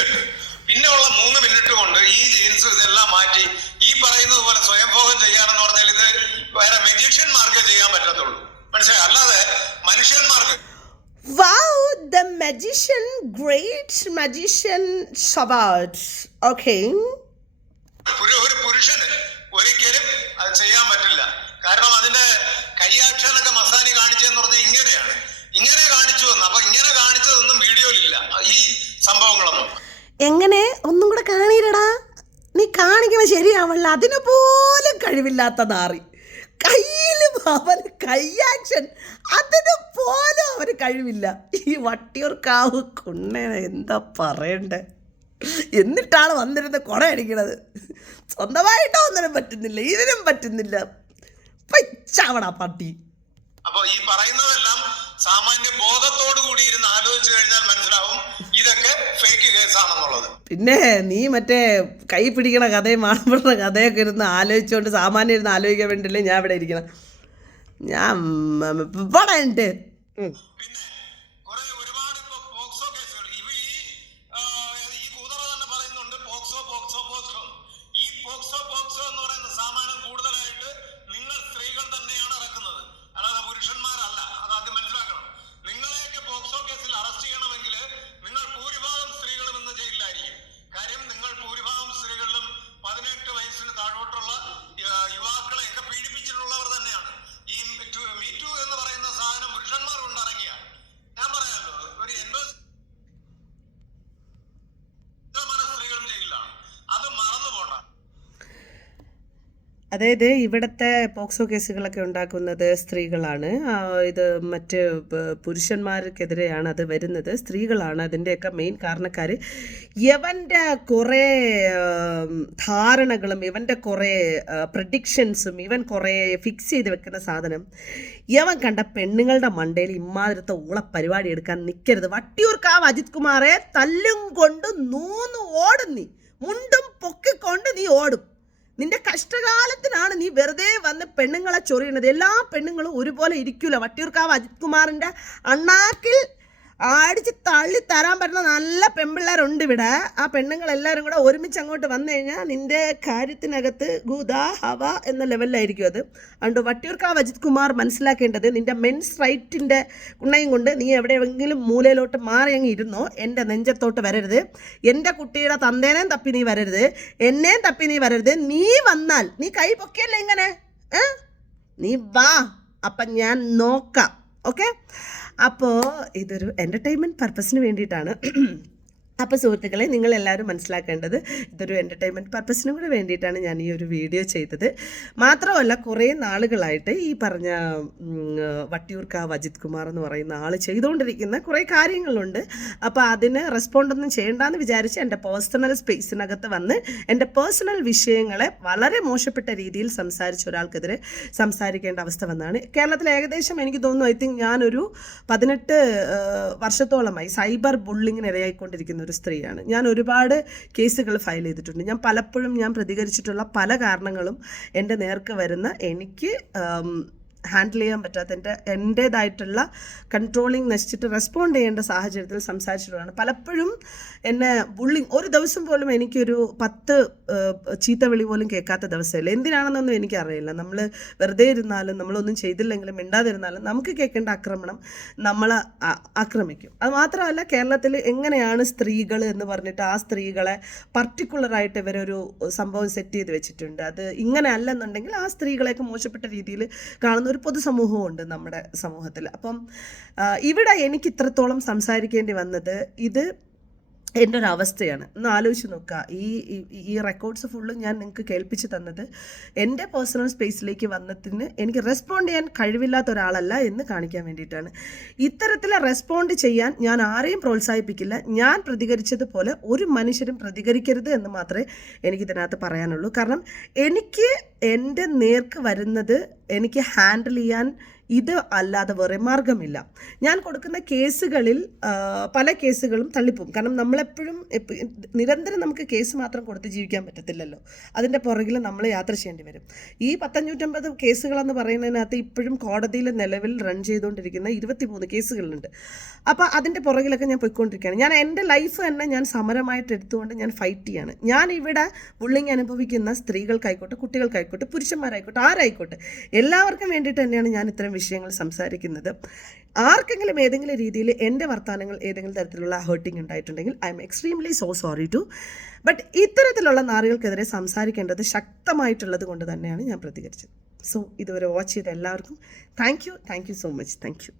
പിന്നെ ഉള്ള 3 മിനിറ്റ് കൊണ്ട് ഈ ജീൻസ് ഇതെല്ലാം മാറ്റി ഈ പറയുന്നത് പോലെ സ്വയംഭോഗം ചെയ്യാനെന്ന് പറഞ്ഞാൽ ഇത് വേറെ മെജീഷ്യന്മാർക്കേ ചെയ്യാൻ പറ്റത്തുള്ളൂ. മനസ്സിലായി? അല്ലാതെ മനുഷ്യന്മാർക്ക് Wow, the magician, great magician Shabad. Okay. ഒരു പുരുഷന് ഒരിക്കലും അത് ചെയ്യാൻ പറ്റില്ല. കാരണം അതിന്റെ കൈയാക്ഷനൊക്കെ മസാനി കാണിച്ചെന്ന് പറഞ്ഞാൽ ഇങ്ങനെ കാണിച്ചു വന്നു. അപ്പൊ ഇങ്ങനെ കാണിച്ചതൊന്നും വീഡിയോയിലില്ല ഈ സംഭവങ്ങളൊന്നും. എങ്ങനെ ഒന്നും കൂടെ കാണിയില്ലടാ, നീ കാണിക്കണ ശരിയാവല്ല. അതിന് പോലും കഴിവില്ലാത്ത നാറി. കയ്യിലും അവന് കൈയാക്ഷൻ, അതിന് പോലും അവന് കഴിവില്ല. ഈ വട്ടിയൂർക്കാവ് കുണ്ണേന എന്താ പറയണ്ടേ? എന്നിട്ടാണ് വന്നിരുന്ന് കുട അടിക്കണത്. സ്വന്തമായിട്ടോ ഒന്നിനും പറ്റുന്നില്ല, ഇതിനും പറ്റുന്നില്ല. പച്ചാവടാ പട്ടി. അപ്പൊ ഈ പറയുന്നതെല്ലാം സാമാന്യ ബോധത്തോടു കൂടി ഇരുന്ന് ആലോചിച്ചു കഴിഞ്ഞാൽ മനസ്സിലാവും ഇതൊക്കെ ഫേക്ക് കേസാണെന്നുള്ളത്. പിന്നെ നീ മറ്റേ കൈ പിടിക്കണ കഥയും മാണപ്പെടുന്ന കഥയൊക്കെ ഇരുന്ന് ആലോചിച്ചുകൊണ്ട് സാമാന്യം ഇരുന്ന് ആലോചിക്കാൻ വേണ്ടിയില്ലേ ഞാൻ ഇവിടെ ഇരിക്കണം. ഞാൻ ഉണ്ട്. പിന്നെ ഒരുപാട് ഇപ്പൊ പോക്സോ കേസുകൾ ഈ കൂതറ തന്നെ പറയുന്നുണ്ട്. പോക്സോ ഈ പോക്സോ എന്ന് പറയുന്ന സാമാനം കൂടുതലായിട്ട് നിങ്ങൾ സ്ത്രീകൾ തന്നെയാണ് ഇറക്കുന്നത്, അല്ലാതെ പുരുഷന്മാരല്ല. അത് ആദ്യം മനസ്സിലാക്കണം. നിങ്ങളെയൊക്കെ പോക്സോ കേസിൽ അറസ്റ്റ് ചെയ്യണമെങ്കിൽ നിങ്ങൾ ഭൂരിഭാഗം സ്ത്രീകളും ഇന്ന് ജയിലിലായിരിക്കും. കാര്യം നിങ്ങൾ ഭൂരിഭാഗം സ്ത്രീകളിലും 18 വയസ്സിന് താഴോട്ടുള്ള യുവാക്കളെയൊക്കെ പീഡിപ്പിച്ചിട്ടുള്ളവർ തന്നെയാണ്. ഈ മീറ്റു എന്ന് പറയുന്ന സാധനം പുരുഷന്മാർ കൊണ്ടിറങ്ങിയ ഞാൻ പറയാമല്ലോ, ഒരു 80% സ്ത്രീകളും ജയിലിലാണ്. അത് മറന്നു പോണ്ട. അതായത് ഇവിടുത്തെ പോക്സോ കേസുകളൊക്കെ ഉണ്ടാക്കുന്നത് സ്ത്രീകളാണ്. ഇത് മറ്റ് പുരുഷന്മാർക്കെതിരെയാണ് അത് വരുന്നത്. സ്ത്രീകളാണ് അതിൻ്റെയൊക്കെ മെയിൻ കാരണക്കാർ. ഇവൻ്റെ കുറേ ധാരണകളും ഇവൻ്റെ കുറേ പ്രഡിക്ഷൻസും ഇവൻ കുറേ ഫിക്സ് ചെയ്ത് വെക്കുന്ന സാധനം ഇവൻ കണ്ട പെണ്ണുങ്ങളുടെ മണ്ടയിൽ ഇമ്മാതിരത്തെ ഊള പരിപാടി എടുക്കാൻ നിൽക്കരുത്. വട്ടിയൂർക്കാവ് അജിത് കുമാറെ തല്ലും കൊണ്ട് ഓടും. നീ മുണ്ടും പൊക്കിക്കൊണ്ട് നീ ഓടും. നിന്റെ കഷ്ടകാലത്തിനാണ് നീ വെറുതെ വന്ന് പെണ്ണുങ്ങളെ ചൊറിയണത്. എല്ലാ പെണ്ണുങ്ങളും ഒരുപോലെ ഇരിക്കൂല. വട്ടിയൂർക്കാവ് അജിത് കുമാറിൻ്റെ അണ്ണാക്കിൽ അടിച്ച് തള്ളി തരാൻ പറ്റുന്ന നല്ല പെൺപിള്ളേരുണ്ട് ഇവിടെ. ആ പെണ്ണുങ്ങളെല്ലാവരും കൂടെ ഒരുമിച്ച് അങ്ങോട്ട് വന്നു കഴിഞ്ഞാൽ നിന്റെ കാര്യത്തിനകത്ത് ഗുദാ ഹവ എന്ന ലെവലിലായിരിക്കും അത്. അതുകൊണ്ട് വട്ടിയൂർക്കാവ് അജിത് കുമാർ മനസ്സിലാക്കേണ്ടത്, നിന്റെ മെൻസ് റൈറ്റിൻ്റെ കുണ്ണയും കൊണ്ട് നീ എവിടെയെങ്കിലും മൂലയിലോട്ട് മാറി അങ്ങ് ഇരുന്നോ. എൻ്റെ നെഞ്ചത്തോട്ട് വരരുത്. എൻ്റെ കുട്ടിയുടെ തന്തേനേയും തപ്പി നീ വരരുത്, എന്നെയും തപ്പി നീ വരരുത്. നീ വന്നാൽ നീ കൈ പൊക്കിയല്ലേ ഇങ്ങനെ, നീ വാ, അപ്പം ഞാൻ നോക്കാം. ഓക്കെ, അപ്പോൾ ഇതൊരു എൻ്റർടൈൻമെൻറ്റ് പർപ്പസിന് വേണ്ടിയിട്ടാണ്. അപ്പോൾ സുഹൃത്തുക്കളെ, നിങ്ങളെല്ലാവരും മനസ്സിലാക്കേണ്ടത് ഇതൊരു എൻ്റർടൈൻമെൻറ്റ് പർപ്പസിനും കൂടെ വേണ്ടിയിട്ടാണ് ഞാൻ ഈ ഒരു വീഡിയോ ചെയ്തത്. മാത്രമല്ല, കുറേ നാളുകളായിട്ട് ഈ പറഞ്ഞ വട്ടിയൂർക്കാവ് അജിത് കുമാർ എന്ന് പറയുന്ന ആൾ ചെയ്തുകൊണ്ടിരിക്കുന്ന കുറേ കാര്യങ്ങളുണ്ട്. അപ്പോൾ അതിന് റെസ്പോണ്ടൊന്നും ചെയ്യേണ്ടെന്ന് വിചാരിച്ച് എൻ്റെ പേഴ്സണൽ സ്പേസിനകത്ത് വന്ന് എൻ്റെ പേഴ്സണൽ വിഷയങ്ങളെ വളരെ മോശപ്പെട്ട രീതിയിൽ സംസാരിച്ച ഒരാൾക്കെതിരെ സംസാരിക്കേണ്ട അവസ്ഥ വന്നതാണ്. കേരളത്തിൽ ഏകദേശം എനിക്ക് തോന്നുന്നു, ഐ തിങ്ക് ഞാനൊരു 18 വർഷത്തോളമായി സൈബർ ബുള്ളിങ്ങിന് ഇരയായിക്കൊണ്ടിരിക്കുന്ന ഒരു സ്ത്രീയാണ്. ഞാൻ ഒരുപാട് കേസുകൾ ഫയൽ ചെയ്തിട്ടുണ്ട്. ഞാൻ പലപ്പോഴും പ്രതികരിച്ചിട്ടുള്ള പല കാരണങ്ങളും എൻ്റെ നേർക്ക് വരുന്ന, എനിക്ക് ഹാൻഡിൽ ചെയ്യാൻ പറ്റാത്ത എൻ്റേതായിട്ടുള്ള കൺട്രോളിങ് നശിച്ചിട്ട് റെസ്പോണ്ട് ചെയ്യേണ്ട സാഹചര്യത്തിൽ സംസാരിച്ചിട്ടുള്ളതാണ്. പലപ്പോഴും എന്നെ ബുള്ളിങ്, ഒരു ദിവസം പോലും എനിക്കൊരു 10 ചീത്തവിളി പോലും കേൾക്കാത്ത ദിവസമില്ല. എന്തിനാണെന്നൊന്നും എനിക്കറിയില്ല. നമ്മൾ വെറുതെ ഇരുന്നാലും നമ്മളൊന്നും ചെയ്തില്ലെങ്കിലും മിണ്ടാതിരുന്നാലും നമുക്ക് കേൾക്കേണ്ട ആക്രമണം നമ്മൾ ആക്രമിക്കും. അത് മാത്രമല്ല, കേരളത്തിൽ എങ്ങനെയാണ് സ്ത്രീകൾ എന്ന് പറഞ്ഞിട്ട് ആ സ്ത്രീകളെ പർട്ടിക്കുലറായിട്ട് ഇവരൊരു സംഭവം സെറ്റ് ചെയ്ത് വെച്ചിട്ടുണ്ട്. അത് ഇങ്ങനെ അല്ലെന്നുണ്ടെങ്കിൽ ആ സ്ത്രീകളെയൊക്കെ മോശപ്പെട്ട രീതിയിൽ കാണുന്ന ഒരു പൊതുസമൂഹമുണ്ട് നമ്മുടെ സമൂഹത്തിൽ. അപ്പം ഇവിടെ എനിക്ക് ഇത്രത്തോളം സംസാരിക്കേണ്ടി വന്നത്, ഇത് എൻ്റെ ഒരു അവസ്ഥയാണ്. ഒന്ന് ആലോചിച്ച് നോക്കുക. ഈ റെക്കോർഡ്സ് ഫുള്ളും ഞാൻ നിങ്ങൾക്ക് കേൾപ്പിച്ച് തന്നത് എൻ്റെ പേഴ്സണൽ സ്പേസിലേക്ക് വന്നതിന് എനിക്ക് റെസ്പോണ്ട് ചെയ്യാൻ കഴിവില്ലാത്ത ഒരാളല്ല എന്ന് കാണിക്കാൻ വേണ്ടിയിട്ടാണ്. ഇത്തരത്തിൽ റെസ്പോണ്ട് ചെയ്യാൻ ഞാൻ ആരെയും പ്രോത്സാഹിപ്പിക്കില്ല. ഞാൻ പ്രതികരിച്ചതുപോലെ ഒരു മനുഷ്യരും പ്രതികരിക്കരുത് എന്ന് മാത്രമേ എനിക്കിതിനകത്ത് പറയാനുള്ളൂ. കാരണം എനിക്ക് എൻ്റെ നേർക്ക് വരുന്നത് എനിക്ക് ഹാൻഡിൽ ചെയ്യാൻ ഇത് അല്ലാതെ വേറെ മാർഗമില്ല. ഞാൻ കൊടുക്കുന്ന കേസുകളിൽ പല കേസുകളും തള്ളിപ്പോവും. കാരണം നമ്മളെപ്പോഴും നിരന്തരം നമുക്ക് കേസ് മാത്രം കൊടുത്ത് ജീവിക്കാൻ പറ്റത്തില്ലല്ലോ. അതിൻ്റെ പുറകിൽ നമ്മൾ യാത്ര ചെയ്യേണ്ടി വരും. ഈ 550 കേസുകളെന്ന് പറയുന്നതിനകത്ത് ഇപ്പോഴും കോടതിയിൽ നിലവിൽ റൺ ചെയ്തുകൊണ്ടിരിക്കുന്ന 23 കേസുകളുണ്ട്. അപ്പോൾ അതിൻ്റെ പുറകിലൊക്കെ ഞാൻ പോയിക്കൊണ്ടിരിക്കുകയാണ്. ഞാൻ എൻ്റെ ലൈഫ് തന്നെ ഞാൻ സമരമായിട്ട് എടുത്തുകൊണ്ട് ഞാൻ ഫൈറ്റ് ചെയ്യാണ്. ഞാൻ ഇവിടെ ബുള്ളിങ് അനുഭവിക്കുന്ന സ്ത്രീകൾക്കായിക്കോട്ടെ, കുട്ടികൾക്കായിക്കോട്ടെ, പുരുഷന്മാരായിക്കോട്ടെ, ആരായിക്കോട്ടെ, എല്ലാവർക്കും വേണ്ടിയിട്ട് തന്നെയാണ് ഞാൻ ഇത്തരം വിഷയങ്ങൾ സംസാരിക്കുന്നത്. ആർക്കെങ്കിലും ഏതെങ്കിലും രീതിയിൽ എൻ്റെ വർത്തമാനങ്ങൾ ഏതെങ്കിലും തരത്തിലുള്ള ഹേർട്ടിങ് ഉണ്ടായിട്ടുണ്ടെങ്കിൽ I am extremely so sorry too. But ഇത്തരത്തിലുള്ള നാറികൾക്കെതിരെ സംസാരിക്കേണ്ടത് ശക്തമായിട്ടുള്ളത് കൊണ്ട് തന്നെയാണ് ഞാൻ പ്രതികരിച്ചത്. സോ ഇതുവരെ വാച്ച് ചെയ്ത എല്ലാവർക്കും thank you so much. Thank you.